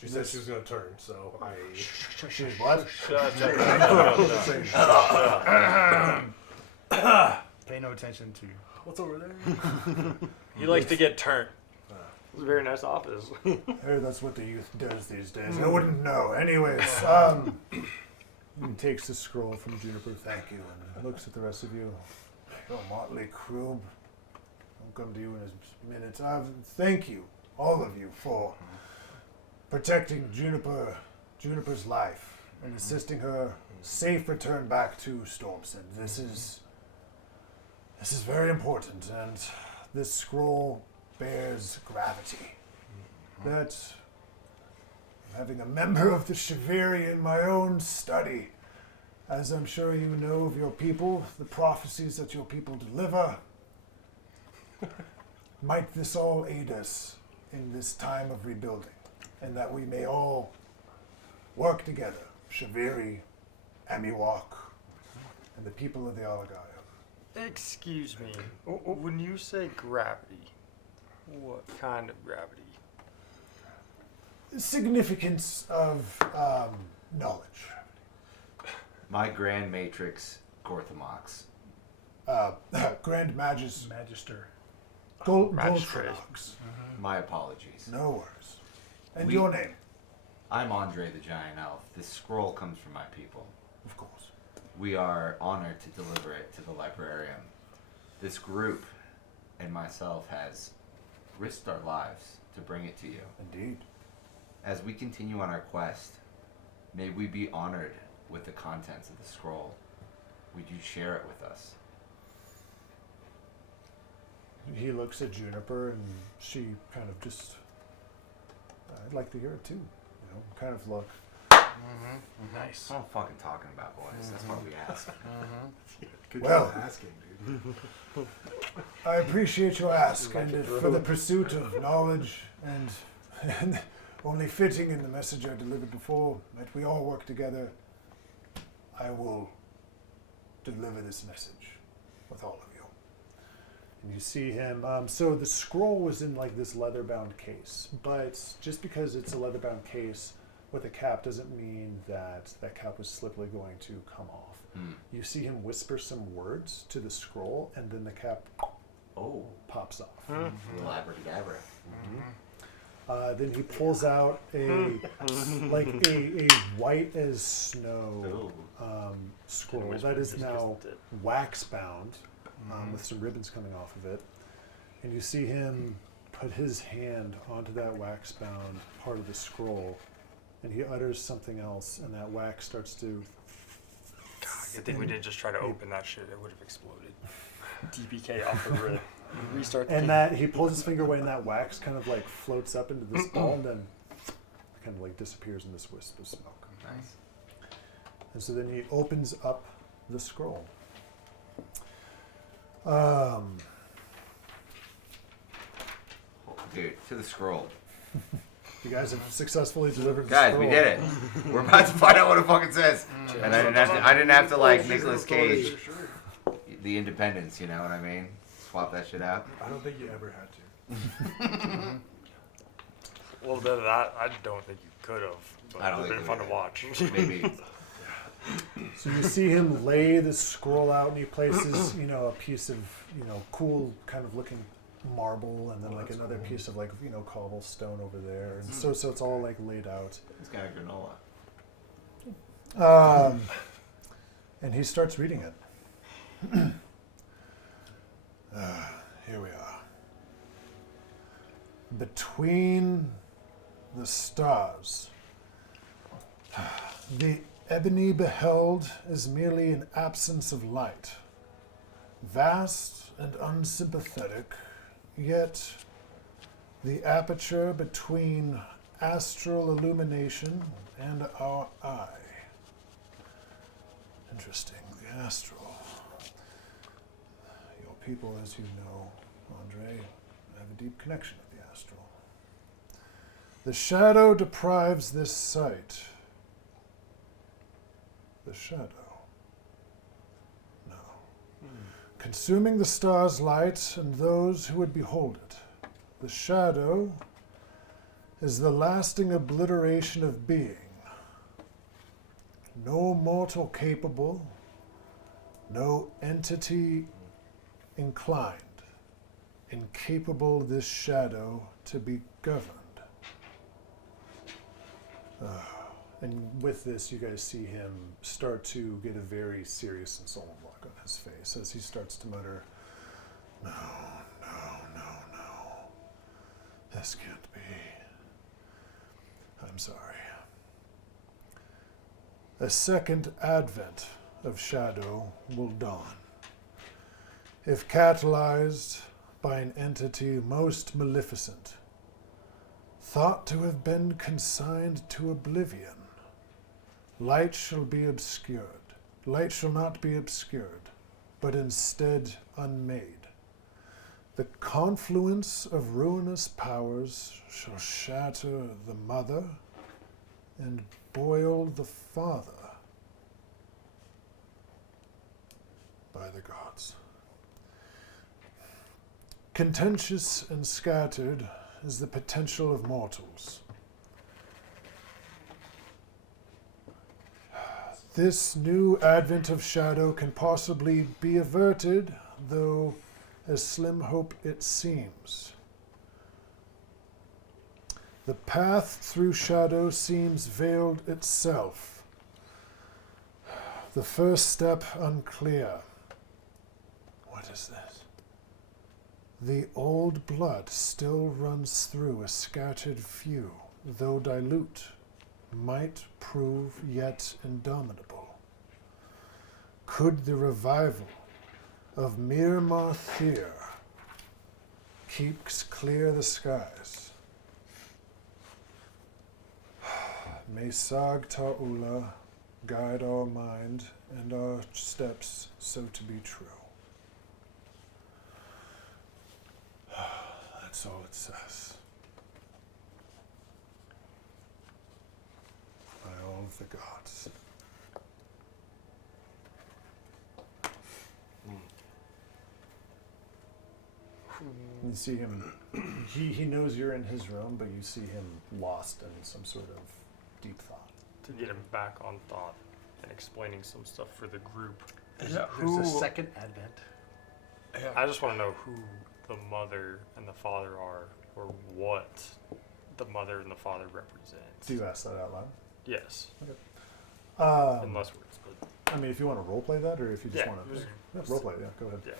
She said she was gonna turn, so I. She's what? Pay no attention to What's over there? He likes to get turned. It's a very nice office. Hey, that's what the youth does these days. I wouldn't know. Anyways, he takes the scroll from Juniper, thank you, and looks at the rest of you. Oh, motley crew. I'll come to you in a minute. Thank you, all of you, for protecting Juniper's life and assisting her safe return back to Stormsend. This is very important, and this scroll bears gravity. That having a member of the Chivalry in my own study, as I'm sure you know of your people, the prophecies that your people deliver, might this all aid us in this time of rebuilding, and that we may all work together, Chivalry, Amiwok, and the people of the Oligarch. Excuse me. When you say gravity, what kind of gravity? Significance of knowledge. My Grand Matrix Gorthamox. Grand Magister. Magistrate. My apologies. No worries. And your name? I'm Andre the Giant Elf. This scroll comes from my people. Of course. We are honored to deliver it to the Librarium. This group and myself has risked our lives to bring it to you. Indeed. As we continue on our quest, may we be honored with the contents of the scroll. Would you share it with us? He looks at Juniper, and she kind of just, I'd like to hear it too. You know, kind of look. Nice. That's what I'm fucking talking about, boys. That's what we ask. Good Well. job asking, dude. I appreciate your ask, and if for the pursuit of knowledge and only fitting in the message I delivered before, that we all work together, I will deliver this message with all of you. And you see him. So the scroll was in like this leather-bound case, but just because it's a leather-bound case with a cap doesn't mean that that cap was slippery going to come off. You see him whisper some words to the scroll, and then the cap pops off. Labracadabra. Then he pulls out a white as snow scroll that is now wax bound with some ribbons coming off of it, and you see him put his hand onto that wax bound part of the scroll, and he utters something else, and that wax starts to. I think we didn't just try to open that shit. It would have exploded. DBK off the rip. Restart the And game. that he pulls his finger away, and that wax kind of like floats up into this ball, and then kind of like disappears in this wisp of smoke. Nice. And so then he opens up the scroll. Dude, to the scroll. You guys have successfully delivered the Guys, scroll. we did it. We're about to find out what it fucking says. And I didn't have to like Nicolas Cage the Independence, you know what I mean? Swap that shit out. I don't think you ever had to. A little bit of that, I don't think you could have. But I don't it would think have been we fun to did. watch. Maybe. So you see him lay the scroll out, and he places, a piece of, cool kind of looking marble, and then like another piece of like, cobblestone over there. And so it's all like laid out. He's got a granola. And he starts reading it. Here we are. Between the stars, the ebony beheld is merely an absence of light, vast and unsympathetic, yet the aperture between astral illumination and our eye. Interesting, the astral. Your people, as you know, Andre, have a deep connection with the astral. The shadow deprives this sight. The shadow. No. Consuming the star's light and those who would behold it. The shadow is the lasting obliteration of being. No mortal capable, no entity inclined incapable this shadow to be governed. And with this, you guys see him start to get a very serious and solemn look on his face as he starts to mutter, "No, no, no, no. This can't be. I'm sorry." A second advent of shadow will dawn. If catalyzed by an entity most maleficent, thought to have been consigned to oblivion, light shall be obscured. Light shall not be obscured, but instead unmade. The confluence of ruinous powers shall shatter the mother and boil the father. By the gods. Contentious and scattered is the potential of mortals. This new advent of shadow can possibly be averted, though as slim hope it seems. The path through shadow seems veiled itself. The first step unclear. What is this? The old blood still runs through a scattered few, though dilute, might prove yet indomitable. Could the revival of mere Marthyr keeps clear the skies? May Sag Ta'ula guide our mind and our steps so to be true. That's all it says. By all of the gods. You see him, he knows you're in his room, but you see him lost in some sort of deep thought. To get him back on thought and explaining some stuff for the group. There's a second advent. I just want to know who the mother and the father are, or what the mother and the father represent. Do you ask that out loud? Yes. Okay. In less words, but I mean, if you want to roleplay that, or if you just yeah, want to... just- Yeah, roleplay, yeah, go ahead. yeah.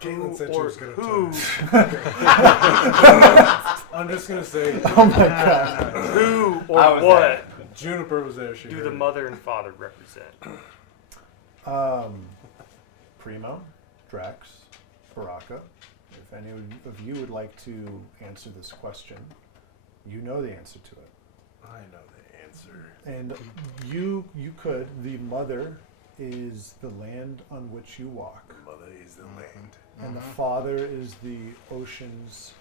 Jalen said she was going to who? I'm just going to say Oh my god. Who I or was what Juniper was there. She do heard the it. mother and father represent? Primo, Drax, Baraka. If any of you would like to answer this question, you know the answer to it. I know the answer. And you could. The mother is the land on which you walk, Mother is the land. and the father is the oceans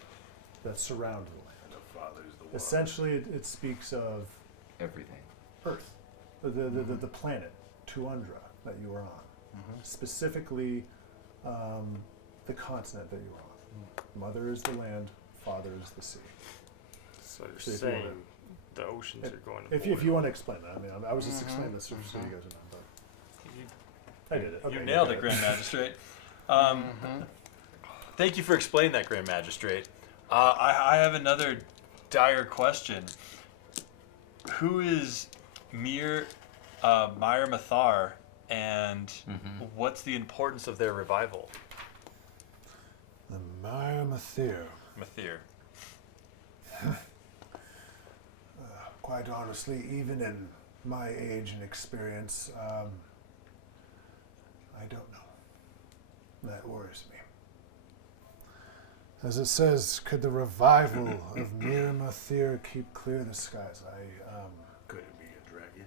that surround the land. The father's the water. Essentially, it speaks of Everything. Earth, the planet, Tuundra, that you are on. Specifically, the continent that you are on. Mother is the land, father is the sea. So you're So if you saying wanna- the oceans are going to If you want to explain that, I mean, I was just explaining this so you guys know, but I did it. You Okay, nailed go it, ahead. Grand Magistrate. Thank you for explaining that, Grand Magistrate. I have another dire question. Who is Myr Mathar, and what's the importance of their revival? The Maya Mathir. Mathir. Quite honestly, even in my age and experience, I don't know. That worries me. As it says, could the revival of Myr Mathir keep clear the skies? Could it be a dragon?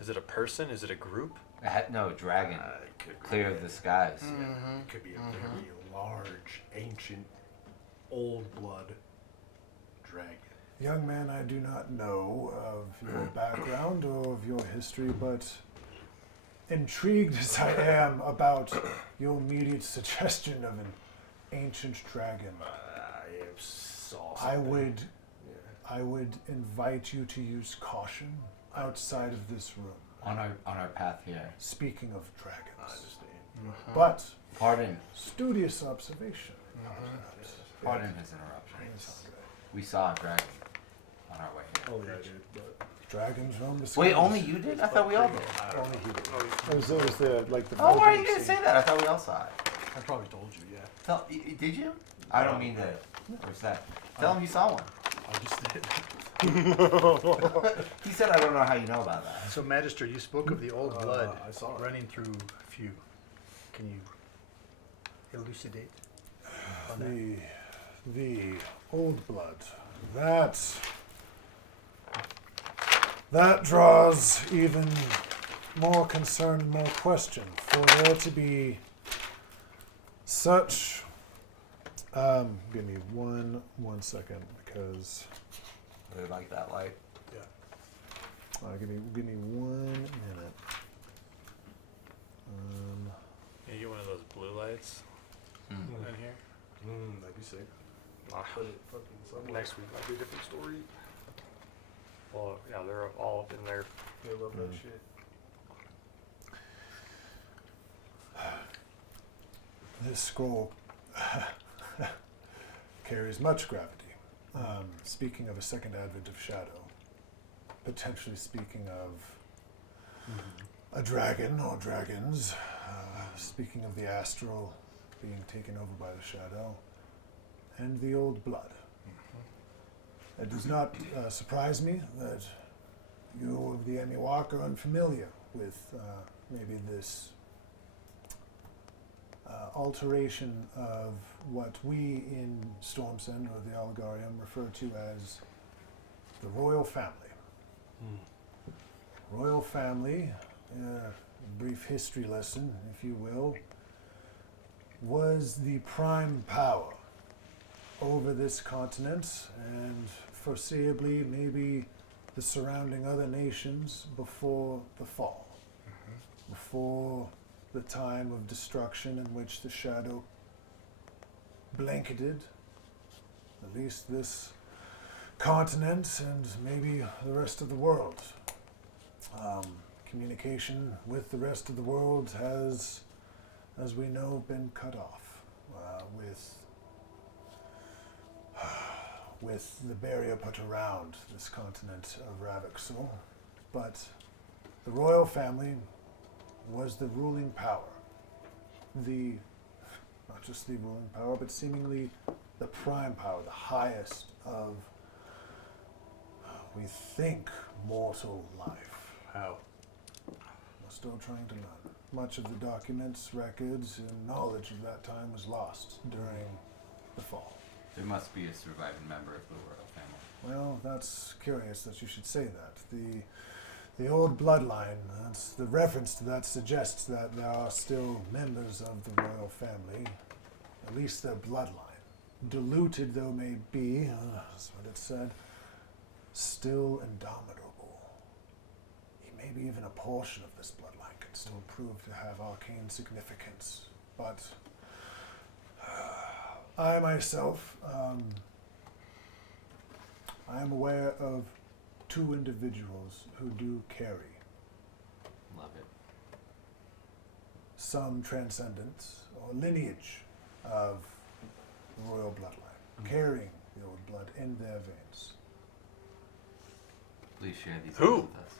Is it a person? Is it a group? No, dragon. It could be Clear of the skies. It could be a very large, ancient, old blood dragon. Young man, I do not know of your background or of your history, but intrigued as I am about your immediate suggestion of an ancient dragon, I saw I something. would invite you to use caution outside of this room. On our path here. Speaking of I dragons. understand. But Pardon. Studious observation. Pardon his interruption. We saw a dragon on our way here. Oh, yeah, I did. But Dragons roam the skies. Wait, only you did? I thought we all did. Only he did. It was the like the. Oh, why are you gonna say that? I thought we all saw it. I probably told you, yeah. Did you? I don't mean to. Where's that? Tell him you saw one. I just did. He said, I don't know how you know about that. So, Magister, you spoke of the old blood I saw it. running through a few. Can you elucidate on that? The old blood. That draws even more concern and more question. For there to be such give me one second because Really like that light. give me 1 minute. You get one of those blue lights in here. That'd be sick. Ah, Put it fucking somewhere. next week might be a different story. Well, yeah, they're all up in there. They love that shit. This scroll carries much gravity. Speaking of a second advent of shadow, potentially speaking of a dragon or dragons, speaking of the astral being taken over by the shadow, and the old blood. It does not surprise me that you of the Emiwak are unfamiliar with maybe this alteration of what we in Stormsend or the Algarium refer to as the royal family. Royal family, a brief history lesson, if you will, was the prime power over this continent and foreseeably maybe the surrounding other nations before the fall, before the time of destruction in which the shadow blanketed at least this continent and maybe the rest of the world. Communication with the rest of the world has, as we know, been cut off with the barrier put around this continent of Ravixel. But the royal family was the ruling power. Not just the ruling power, but seemingly the prime power, the highest of, we think, mortal life. How? We're still trying to learn. Much of the documents, records, and knowledge of that time was lost during the fall. There must be a surviving member of the royal family. Well, that's curious that you should say that. The old bloodline, that's the reference to that suggests that there are still members of the royal family, at least their bloodline. Diluted though may be, that's what it said, still indomitable. Maybe even a portion of this bloodline could still prove to have arcane significance. But I myself, I am aware of 2 individuals who do carry Love it. some transcendence or lineage of royal bloodline, carrying the old blood in their veins. Please share these Who? with us.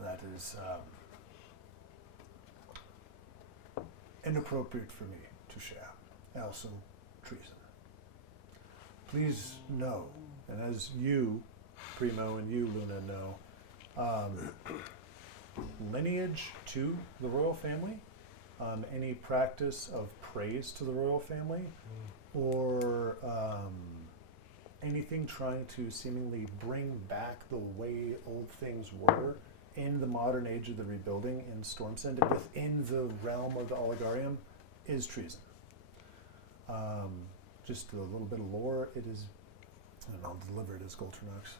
That is inappropriate for me to share. Also, treason. Please know, and as you, Primo, and you, Luna, know, lineage to the royal family, any practice of praise to the royal family, or anything trying to seemingly bring back the way old things were in the modern age of the rebuilding in Stormsend and within the realm of the Oligarium is treason. Just a little bit of lore, it is, and I'll deliver it as Golternox.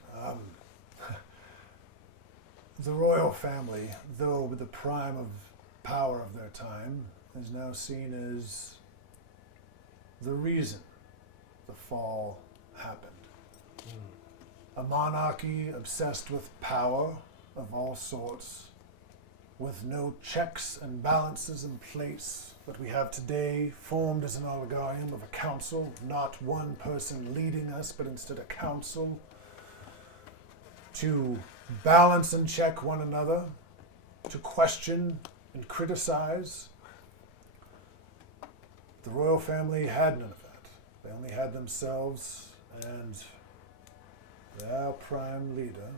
The royal family, though the prime of power of their time, is now seen as the reason the fall happened. A monarchy obsessed with power of all sorts with no checks and balances in place that we have today, formed as an Oligarium of a council, not one person leading us, but instead a council, to balance and check one another, to question and criticize. The royal family had none of that. They only had themselves and their prime leader,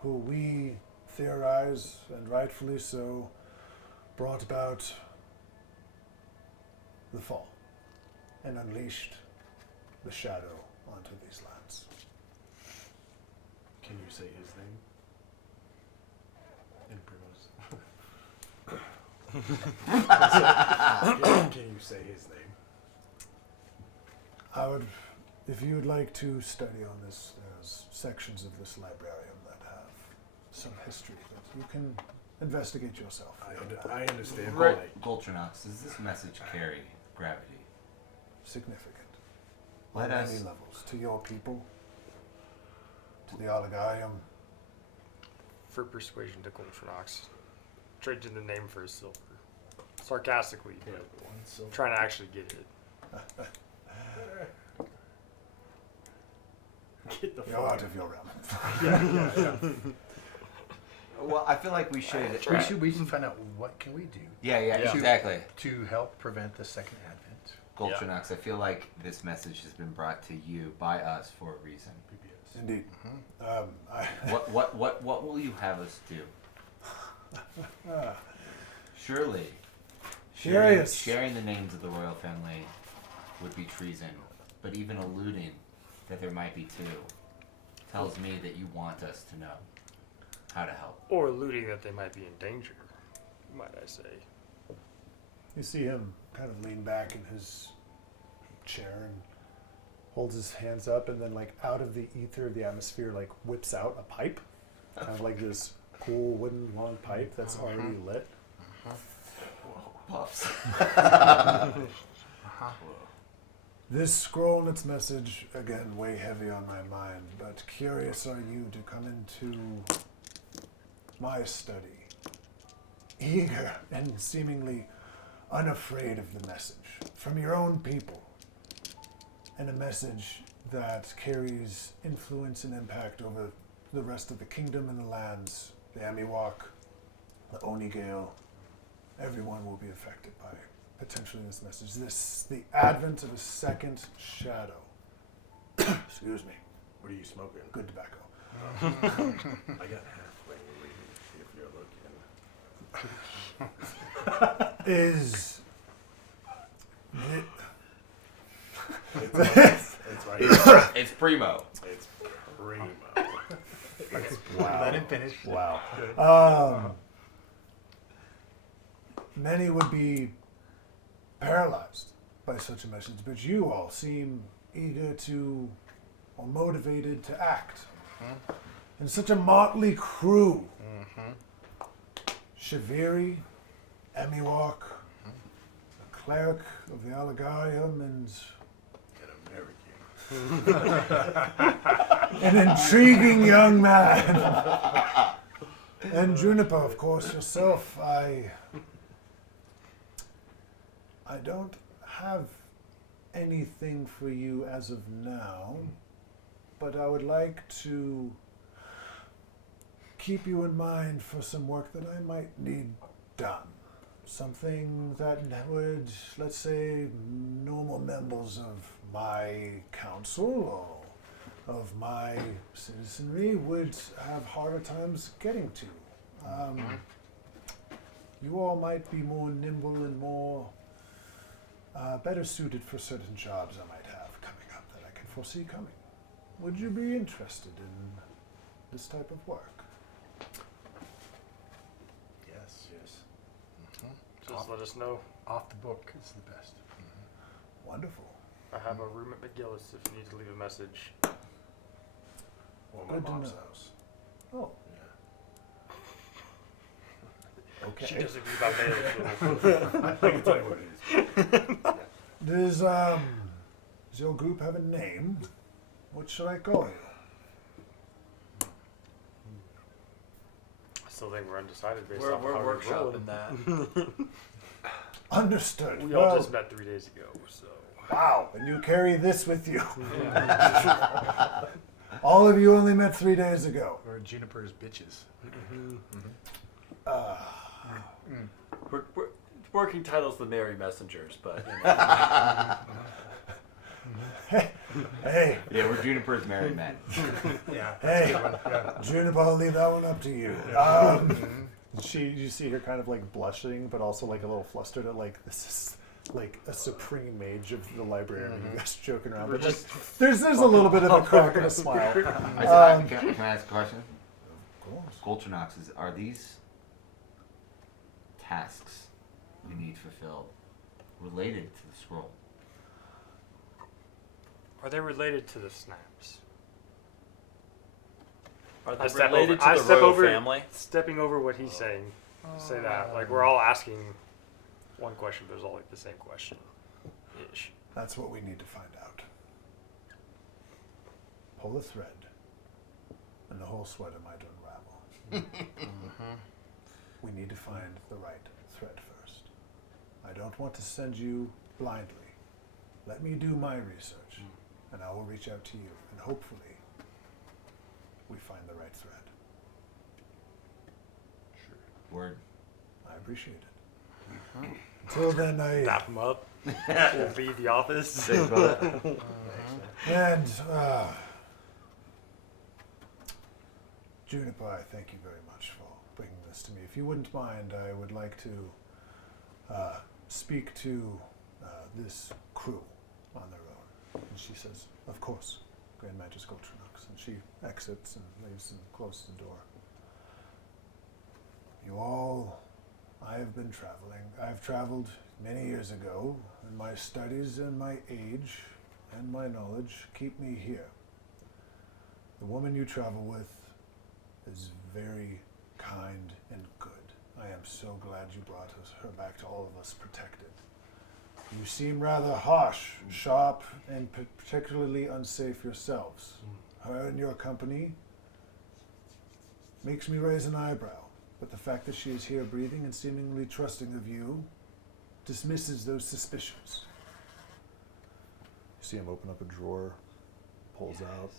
who we theorize, and rightfully so, brought about the fall and unleashed the shadow onto these lands. Can you say his name? In Primo's. Can you say his name? I would, if you would like to study on this, there's sections of this librarium that have some history that you can investigate yourself. I understand. Right. Like, Goltronox, does this message carry gravity? Significant. Let on us. many levels. To your people, to the Oligarium. For persuasion to Goltronox. Traded the name for his silver. Sarcastically, yeah, but one silver. trying to actually get it. Get the You're out fuck of your realm. Yeah. Well, I feel like we should. We should find out what can we do Yeah, Yeah. exactly. to help prevent the second advent. Goltronox, I feel like this message has been brought to you by us for a reason. PBS. Indeed. What will you have us do? Surely, Curious. sharing the names of the royal family would be treason, but even alluding that there might be two tells me that you want us to know how to help. Or alluding that they might be in danger, might I say. You see him kind of lean back in his chair and holds his hands up, and then like out of the ether of the atmosphere like whips out a pipe, kind of like this cool wooden long pipe that's already lit. Puffs. This scroll and its message, again, way heavy on my mind, but curious are you to come into my study, eager and seemingly unafraid of the message from your own people, and a message that carries influence and impact over the rest of the kingdom and the lands, the Amiwok, the Onigale. Everyone will be affected by potentially this message. The advent of a second shadow. Excuse me. What are you smoking? Good tobacco. I got halfway if you're looking. Is It's right here. It's Primo. It's Primo. Let him finish. wow. Many would be paralyzed by such a message, but you all seem eager to, or motivated to act. In such a motley crew. Shaviri, Amiwok, a cleric of the Oligarium, and An American. an intriguing young man. And Juniper, of course, yourself. I don't have anything for you as of now, but I would like to keep you in mind for some work that I might need done. Something that would, let's say, normal members of my council or of my citizenry would have harder times getting to. You all might be more nimble and more better suited for certain jobs I might have coming up that I can foresee coming. Would you be interested in this type of work? Yes. Just let us know. Off the book is the best. Wonderful. I have a room at McGillies if you need to leave a message. Or my Good to mom's know. house. Oh, She okay. doesn't agree about bailiffs. I can tell you what it is. Does your group have a name? What should I call you? still think we're undecided based We're off of how we're rolling. workshopping that. Understood. We Well, all just met 3 days ago, so. wow, and you carry this with you. All of you only met 3 days ago. Or Juniper's bitches. We're working titles the Merry Messengers, but you know. Hey, Yeah, we're Juniper's married men. Yeah. hey, Juniper, I'll leave that one up to you. You see her kind of like blushing, but also like a little flustered at like, this is like a supreme mage of the librarian. You guys joking around, but just there's a little bit of a crack and a smile. Can I ask a question? Of course. Goltronox, are these tasks we need fulfilled related to the scroll? Are they related to the snaps? Are I they step related over- I to the step royal over- family? Stepping over what he's saying, say that. Like, we're all asking one question, but it's all like the same question. Ish. That's what we need to find out. Pull a thread, and the whole sweater might unravel. We need to find the right thread first. I don't want to send you blindly. Let me do my research, and I will reach out to you, and hopefully we find the right thread. Word. I appreciate it. Until then, Dap him up. We'll be the office. and Juniper, I thank you very much for bringing this to me. If you wouldn't mind, I would like to speak to this crew on their own. And she says, of course, Grand Magisternox. And she exits and leaves and closes the door. You all, I have been traveling. I've traveled many years ago, and my studies and my age and my knowledge keep me here. The woman you travel with is very kind and good. I am so glad you brought her back to all of us protected. You seem rather harsh, sharp, and particularly unsafe yourselves. Her in your company makes me raise an eyebrow, but the fact that she is here breathing and seemingly trusting of you dismisses those suspicions. You see him open up a drawer, pulls out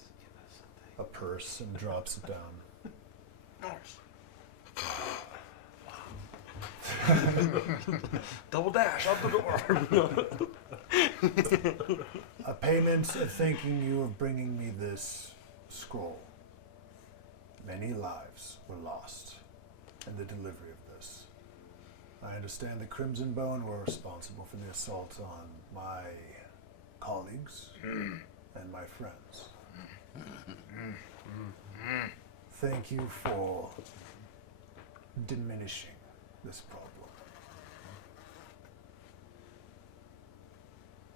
a purse, and drops it down. Double dash out the door. A payment of thanking you of bringing me this scroll. Many lives were lost in the delivery of this. I understand the Crimson Bone were responsible for the assault on my colleagues and my friends. Thank you for diminishing this problem.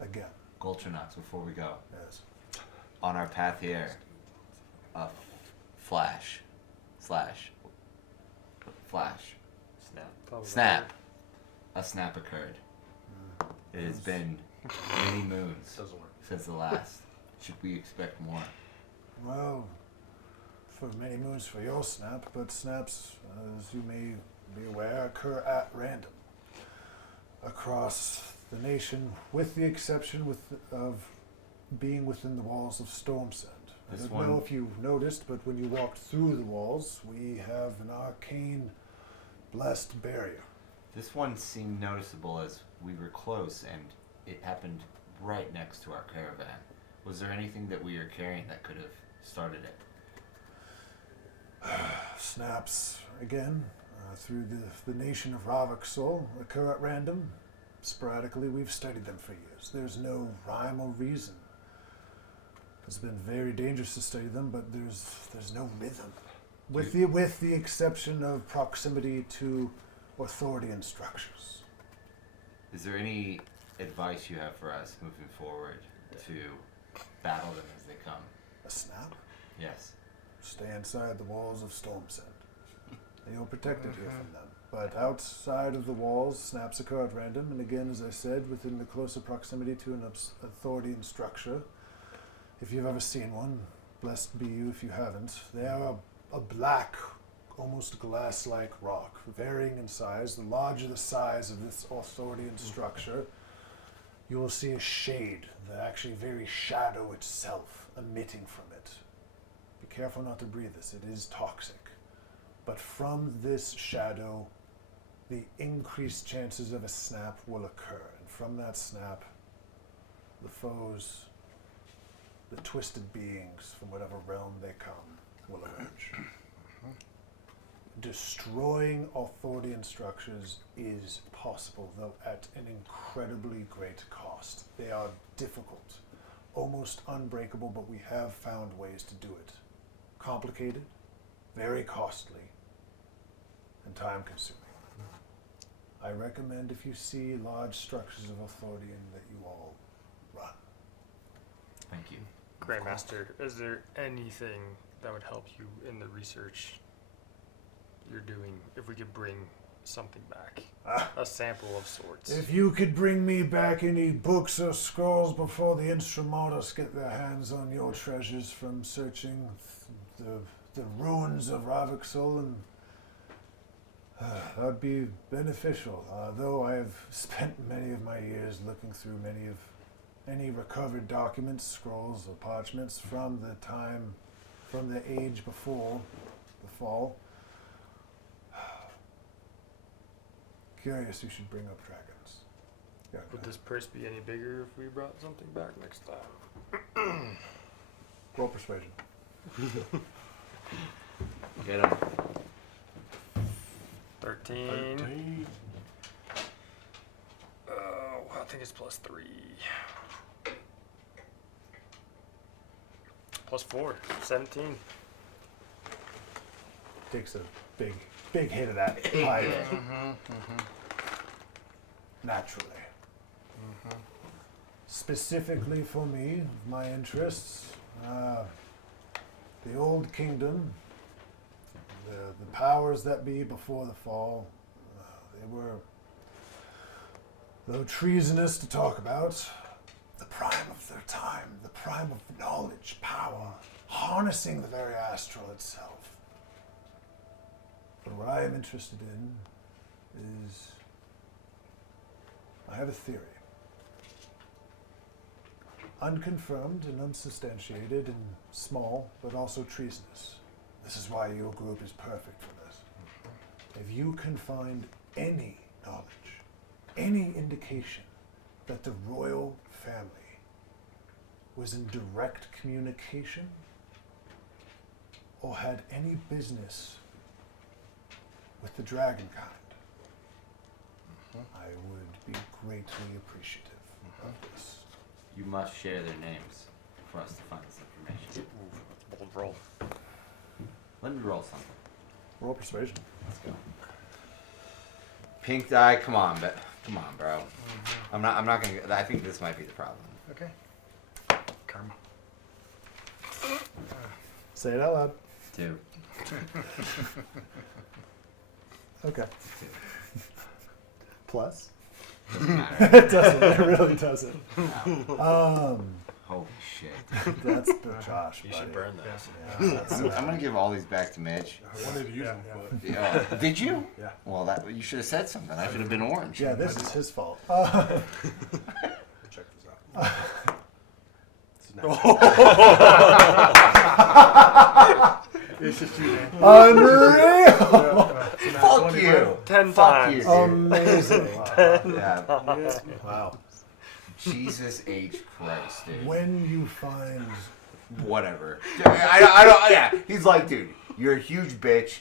Again, Goltronox, before we go, yes. on our path here, a a snap occurred. It has been many moons since the last. Should we expect more? Well, for many moons for your snap, but snaps, as you may be aware, occur at random across the nation, with the exception of being within the walls of Stormsend. I don't know if you've noticed, but when you walked through the walls, we have an arcane blessed barrier. This one seemed noticeable as we were close, and it happened right next to our caravan. Was there anything that we were carrying that could have started it? Snaps, again, through the nation of Ravaxol, occur at random. Sporadically, we've studied them for years. There's no rhyme or reason. It's been very dangerous to study them, but there's no rhythm. With the exception of proximity to authorian structures. Is there any advice you have for us moving forward to battle them as they come? A snap? Yes. Stay inside the walls of Stormsend. You're protected here from them. But outside of the walls, snaps occur at random, and again, as I said, within the closer proximity to an authorian structure. If you've ever seen one, blessed be you if you haven't. They are a black almost glass-like rock, varying in size. The larger the size of this Arthurian structure, you will see a shade, the actually very shadow itself, emitting from it. Be careful not to breathe this, it is toxic. But from this shadow, the increased chances of a snap will occur. And from that snap, the foes, the twisted beings from whatever realm they come, will emerge. Destroying Arthurian structures is possible, though at an incredibly great cost. They are difficult, almost unbreakable, but we have found ways to do it. Complicated, very costly, and time-consuming. I recommend if you see large structures of Arthurian that you all run. Thank you. Grand Master, is there anything that would help you in the research you're doing if we could bring something back? A sample of sorts. If you could bring me back any books or scrolls before the Instramatus get their hands on your treasures from searching the ruins of Ravixol, and that would be beneficial. Though I have spent many of my years looking through any recovered documents, scrolls, or parchments from the age before the fall. Curious you should bring up dragons. Yeah, Would this purse be any bigger if we brought something back next time? roll persuasion. Get him. 13. Oh, I think it's +3. +4. 17. Takes a big hit of that fire. Naturally. Specifically for me, my interests, the old kingdom, the powers that be before the fall, they were, though treasonous to talk about, the prime of their time, the prime of knowledge, power, harnessing the very astral itself. But what I am interested in is, I have a theory. Unconfirmed and unsubstantiated and small, but also treasonous. This is why your group is perfect for this. If you can find any knowledge, any indication that the royal family was in direct communication or had any business with the dragon kind, I would be greatly appreciative of this. You must share their names for us to find this information. Bold roll. Let me roll something. Roll persuasion. Let's go. Pink die, come on, bro. I'm not gonna. I think this might be the problem. Okay. Karma. Say it out loud. 2. Okay. Plus? Doesn't matter. It doesn't. It really doesn't. Holy shit. That's the Josh. You should burn those. Yeah, that's, I'm gonna give all these back to Mitch. I wanted to use them, but Yeah. Did you? Yeah. Well, you should have said something. I should have been orange. yeah, this is his fault. check this out. It's a It's just you, man. Unreal! Fuck you. 10 Fuck times. you, dude. Amazing. Yeah. Wow. Jesus H. Christ, dude. When you find Whatever. I don't. Yeah. He's like, dude, you're a huge bitch.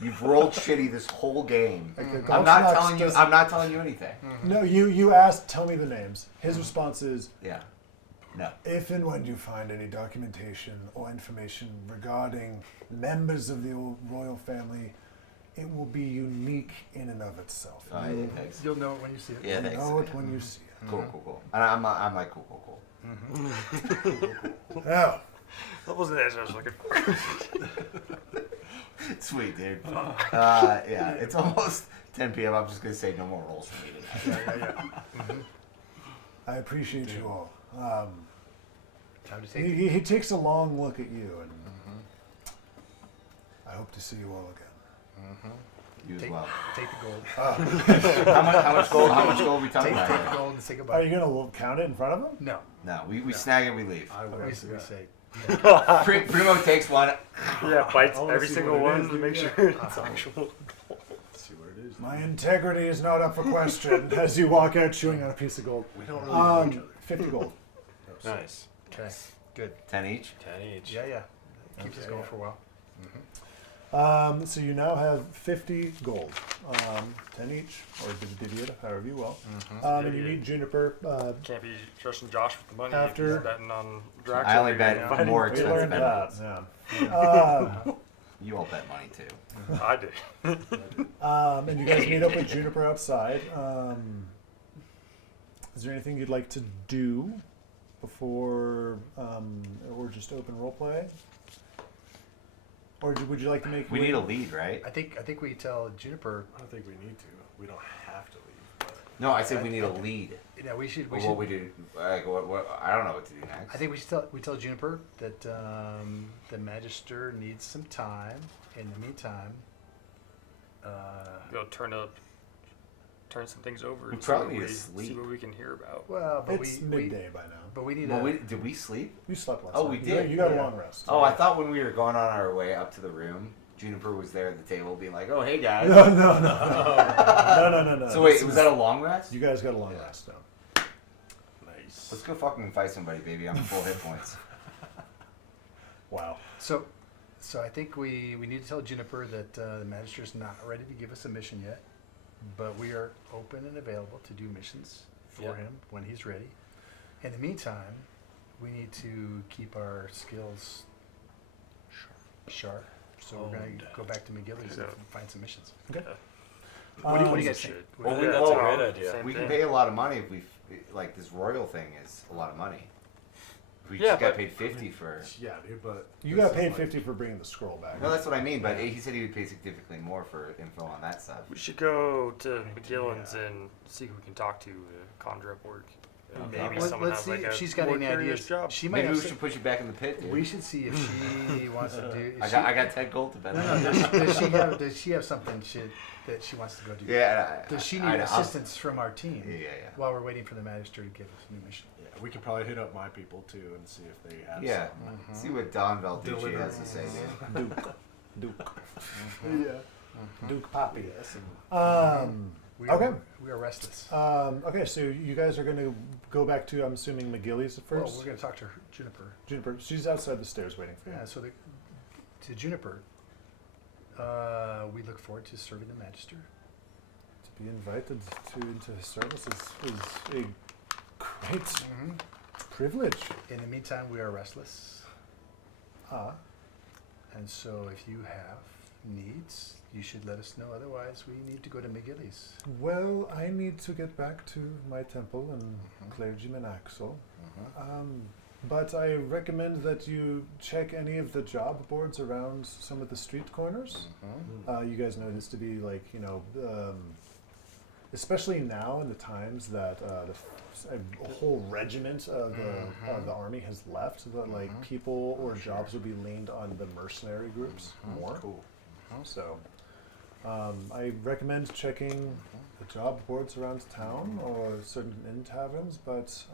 You've rolled shitty this whole game. I'm not telling you. I'm not telling you anything. No, you asked, tell me the names. His response is, Yeah. No. if and when you find any documentation or information regarding members of the old royal family, it will be unique in and of itself. Thanks. You'll know it when you see it. Yeah, You thanks. know it when you see it. Cool. And I'm like, cool. Yeah. That wasn't the answer I was looking for. Sweet, dude. Yeah, it's almost 10 p.m. I'm just gonna say no more rolls for me tonight. I appreciate you all. Time to take it. He takes a long look at you, and I hope to see you all again. You as Take, well. take the gold. How much gold? How much gold are we talking Take the about? gold and say Are goodbye. you gonna count it in front of him? No. No, we snag it. We leave. I will. We say. Primo takes one. Yeah, bites I wanna every see single what it one is, to dude, make yeah. sure it's actual. Let's see what it is. My integrity is not up for question. As you walk out chewing on a piece of gold. We don't really know each other. 50 gold. No, so- Nice. Okay. Good. 10 each. 10 each. Yeah, yeah. Keeps us going for a while. So you now have 50 gold, 10 each, or divvy it however you will. And you meet Juniper. Can't be trusting Josh with the money. After- He's betting on Drax. I only every bet night now. more We expensive learned that. bet. Yeah. You all bet money too. I did. And you guys meet up with Juniper outside. Is there anything you'd like to do before, or just open roleplay? Or would you like to make? We need a lead, right? I think we tell Juniper. I don't think we need to. We don't have to leave. But No, I said we need a lead. Yeah, we should. Or what we do? Like, what? I don't know what to do next. I think we tell Juniper that the Magister needs some time. In the meantime, Go turn some things over. We and probably need to see sleep. what we can hear about. well, but It's we midday by now. but we need Well, a. did we sleep? You slept last Oh, night. we You did. got- You got a Yeah. long rest. Oh, I thought when we were going on our way up to the room, Juniper was there at the table being like, "Oh, hey guys." No. So wait, This was is- that a long rest? You guys got a long rest now. nice. Let's go fucking fight somebody, baby. I'm full hit points. Wow. So I think we need to tell Juniper that the Magister's not ready to give us a mission yet, but we are open and available to do missions for Yeah. him when he's ready. In the meantime, we need to keep our skills sharp. So we're going to go back to McGillies Yeah. and find some missions. Okay. What do you Um, guys think? Shit. What do Well, you we- think? That's well, a great idea. Same We can thing. pay a lot of money if we like this royal thing is a lot of money. We Yeah, just got but- paid 50 for. Yeah, dude, but You this got is paid like- 50 for bringing the scroll back. No, that's what I mean. But he said he would pay significantly more for info on that stuff. We should go to McGillies and see who we can talk to conjure up work. Maybe Let's someone see has like if a she's got more any curious ideas. job. She might Maybe have we some- should put you back in the pit, dude. We should see if she wants to do. I got 10 gold to bet. No, on. does she have something that she wants to go do? Yeah. Does she I- need I'll- assistance from our team Yeah. while we're waiting for the Magister to give us a new mission? Yeah, we could probably hit up my people too and see if they have. Yeah. Mm-hmm. See what Don Valducci Deliver. has to say, dude. Duke. Yeah. Duke Poppy. Yes. We Okay. We are restless. Okay, so you guys are going to go back to, I'm assuming, McGillies at Well, first? we're going to talk to her, Juniper. Juniper, she's outside the stairs waiting for you. Yeah, so to Juniper, we look forward to serving the Magister. To be invited into his service is a great privilege. In the meantime, we are restless. Ah, And so if you have needs, you should let us know. Otherwise, we need to go to McGillies. well, I need to get back to my temple and clergyman Axel. But I recommend that you check any of the job boards around some of the street corners. You guys know this to be like, especially now in the times that a whole regiment of the army has left, that like people or jobs will be leaned on the mercenary groups more. Cool. So I recommend checking the job boards around town or certain inn taverns, but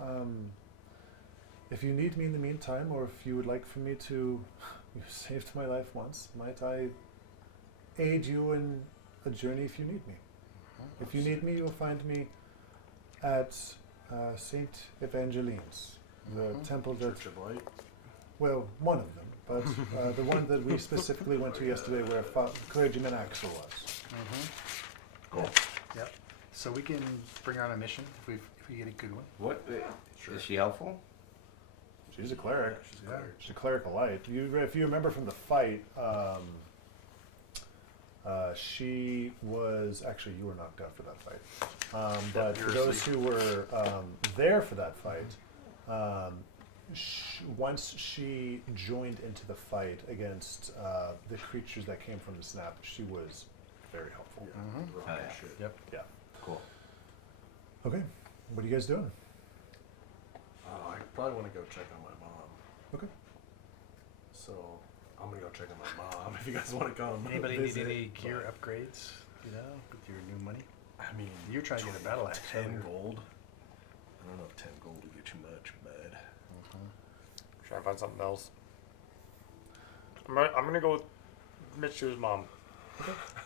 if you need me in the meantime, or if you would like for me to, you saved my life once, might I aid you in a journey if you need me? If you need me, you'll find me at St. Evangeline's, the temple that, Church of Light. well, one of them, but the one that we specifically went to yesterday where clergyman Axel was. Cool. Yep. So we can bring her on a mission if we get a good one. What? Is she helpful? She's a cleric. She's a cleric. She's a clerical light. If you remember from the fight, she was actually, you were knocked out for that fight. But for those who were there for that fight, once she joined into the fight against the creatures that came from the snap, she was very helpful. Yeah. Rock Oh, and yeah. shit. Yep. Yeah. Cool. Okay. What are you guys doing? I probably want to go check on my mom. Okay. So I'm gonna go check on my mom if you guys want to come. Anybody need visit, any gear but, upgrades? You know, with your new money. I mean, You're trying to get a battle axe. 10 gold. I don't know if 10 gold will get you much, but Try and find something else. I'm gonna go with Mitch's mom.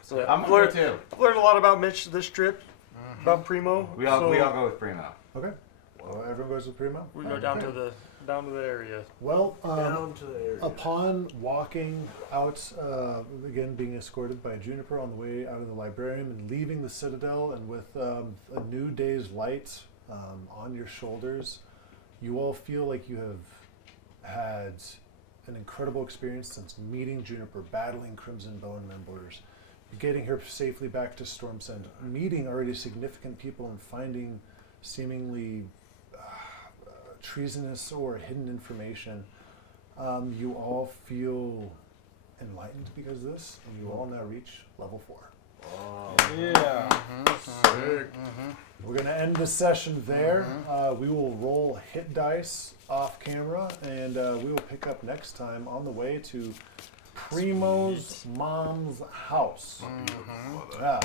So I'm I've going learned, too. I've learned a lot about Mitch this trip, about Primo. We all so go with Primo. Okay. Well, everyone goes with Primo? We go down to the area. Well, down to the area. upon walking out, again being escorted by Juniper on the way out of the Librarium and leaving the Citadel, and with a new day's light on your shoulders, you all feel like you have had an incredible experience since meeting Juniper, battling Crimson Bone members, getting her safely back to Stormsend, meeting already significant people and finding seemingly treasonous or hidden information. You all feel enlightened because of this, and you all now reach level 4. Yeah. Sick. We're going to end this session there. We will roll hit dice off camera, and we will pick up next time on the way to Primo's mom's house. Yeah.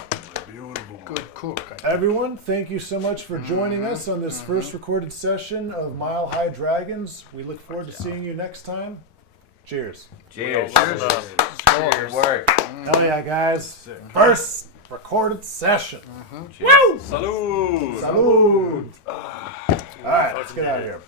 Beautiful. Good cook. Everyone, thank you so much for joining us on this first recorded session of Mile High Dragons. We look forward to seeing you next time. Cheers. Cheers. Cheers. Good work. Hell yeah, guys. First recorded session. Cheers. Salud! Salud. All right, let's get out of here.